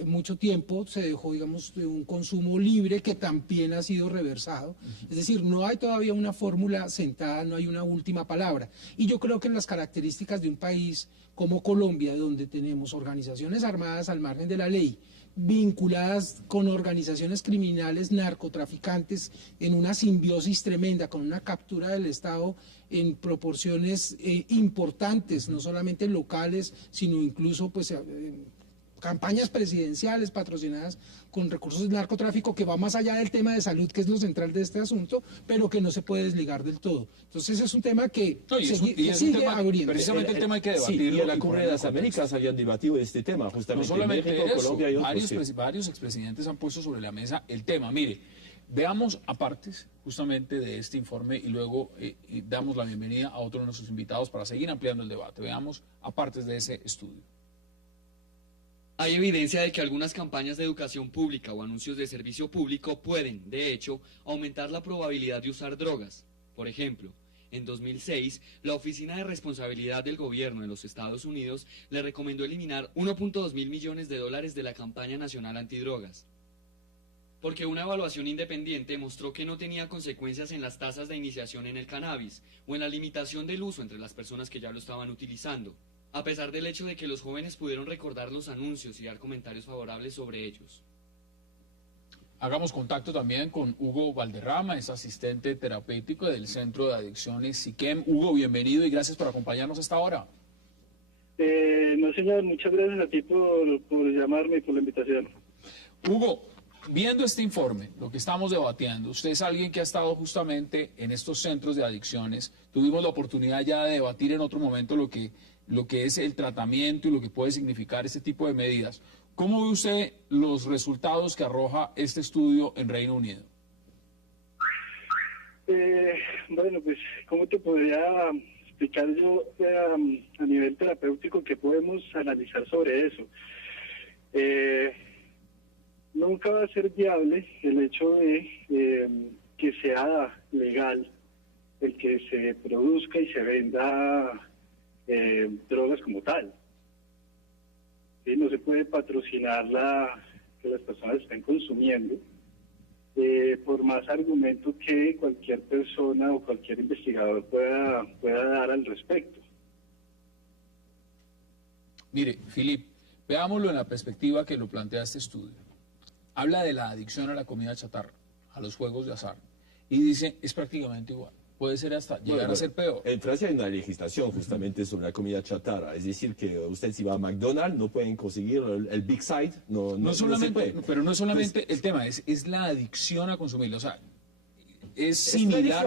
mucho tiempo se dejó, digamos, de un consumo libre que también ha sido reversado. Es decir, no hay todavía una fórmula sentada, no hay una última palabra. Y yo creo que en las características de un país como Colombia, donde tenemos organizaciones armadas al margen de la ley, vinculadas con organizaciones criminales, narcotraficantes, en una simbiosis tremenda, con una captura del Estado en proporciones importantes, no solamente locales, sino incluso pues campañas presidenciales patrocinadas con recursos de narcotráfico, que va más allá del tema de salud, que es lo central de este asunto, pero que no se puede desligar del todo. Entonces es un tema que sigue abriendo. Precisamente el tema hay que debatirlo. Sí, y en la Cumbre de las Américas habían debatido este tema, justamente. No solamente México, eso, Colombia y otros, varios expresidentes han puesto sobre la mesa el tema. Mire, veamos apartes justamente de este informe y luego damos la bienvenida a otro de nuestros invitados para seguir ampliando el debate. Veamos apartes de ese estudio. Hay evidencia de que algunas campañas de educación pública o anuncios de servicio público pueden, de hecho, aumentar la probabilidad de usar drogas. Por ejemplo, en 2006, la Oficina de Responsabilidad del Gobierno de los Estados Unidos le recomendó eliminar 1.2 mil millones de dólares de la campaña nacional antidrogas, porque una evaluación independiente mostró que no tenía consecuencias en las tasas de iniciación en el cannabis o en la limitación del uso entre las personas que ya lo estaban utilizando. a pesar del hecho de que los jóvenes pudieron recordar los anuncios y dar comentarios favorables sobre ellos. Hagamos contacto también con Hugo Valderrama, es asistente terapéutico del Centro de Adicciones SIQUEM. Hugo, bienvenido y gracias por acompañarnos a esta hora. No, señor, muchas gracias a ti por llamarme y por la invitación. Hugo, viendo este informe, lo que estamos debatiendo, usted es alguien que ha estado justamente en estos centros de adicciones. Tuvimos la oportunidad ya de debatir en otro momento lo que es el tratamiento y lo que puede significar este tipo de medidas. ¿Cómo ve usted los resultados que arroja este estudio en Reino Unido? Bueno, pues, ¿cómo te podría explicar yo a nivel terapéutico qué podemos analizar sobre eso? Nunca va a ser viable el hecho de que sea legal el que se produzca y se venda drogas como tal. ¿Sí? No se puede patrocinar que las personas estén consumiendo, por más argumento que cualquier persona o cualquier investigador pueda dar al respecto. Mire, Filip, veámoslo en la perspectiva que lo plantea este estudio. Habla de la adicción a la comida chatarra, a los juegos de azar, y dice, es prácticamente igual. Puede ser hasta llegar a ser peor. En Francia hay una legislación justamente sobre la comida chatarra. Es decir, que usted si va a McDonald's no pueden conseguir el Big Side. No solamente, pero no solamente el tema, es la adicción a consumirlo. O sea, es similar.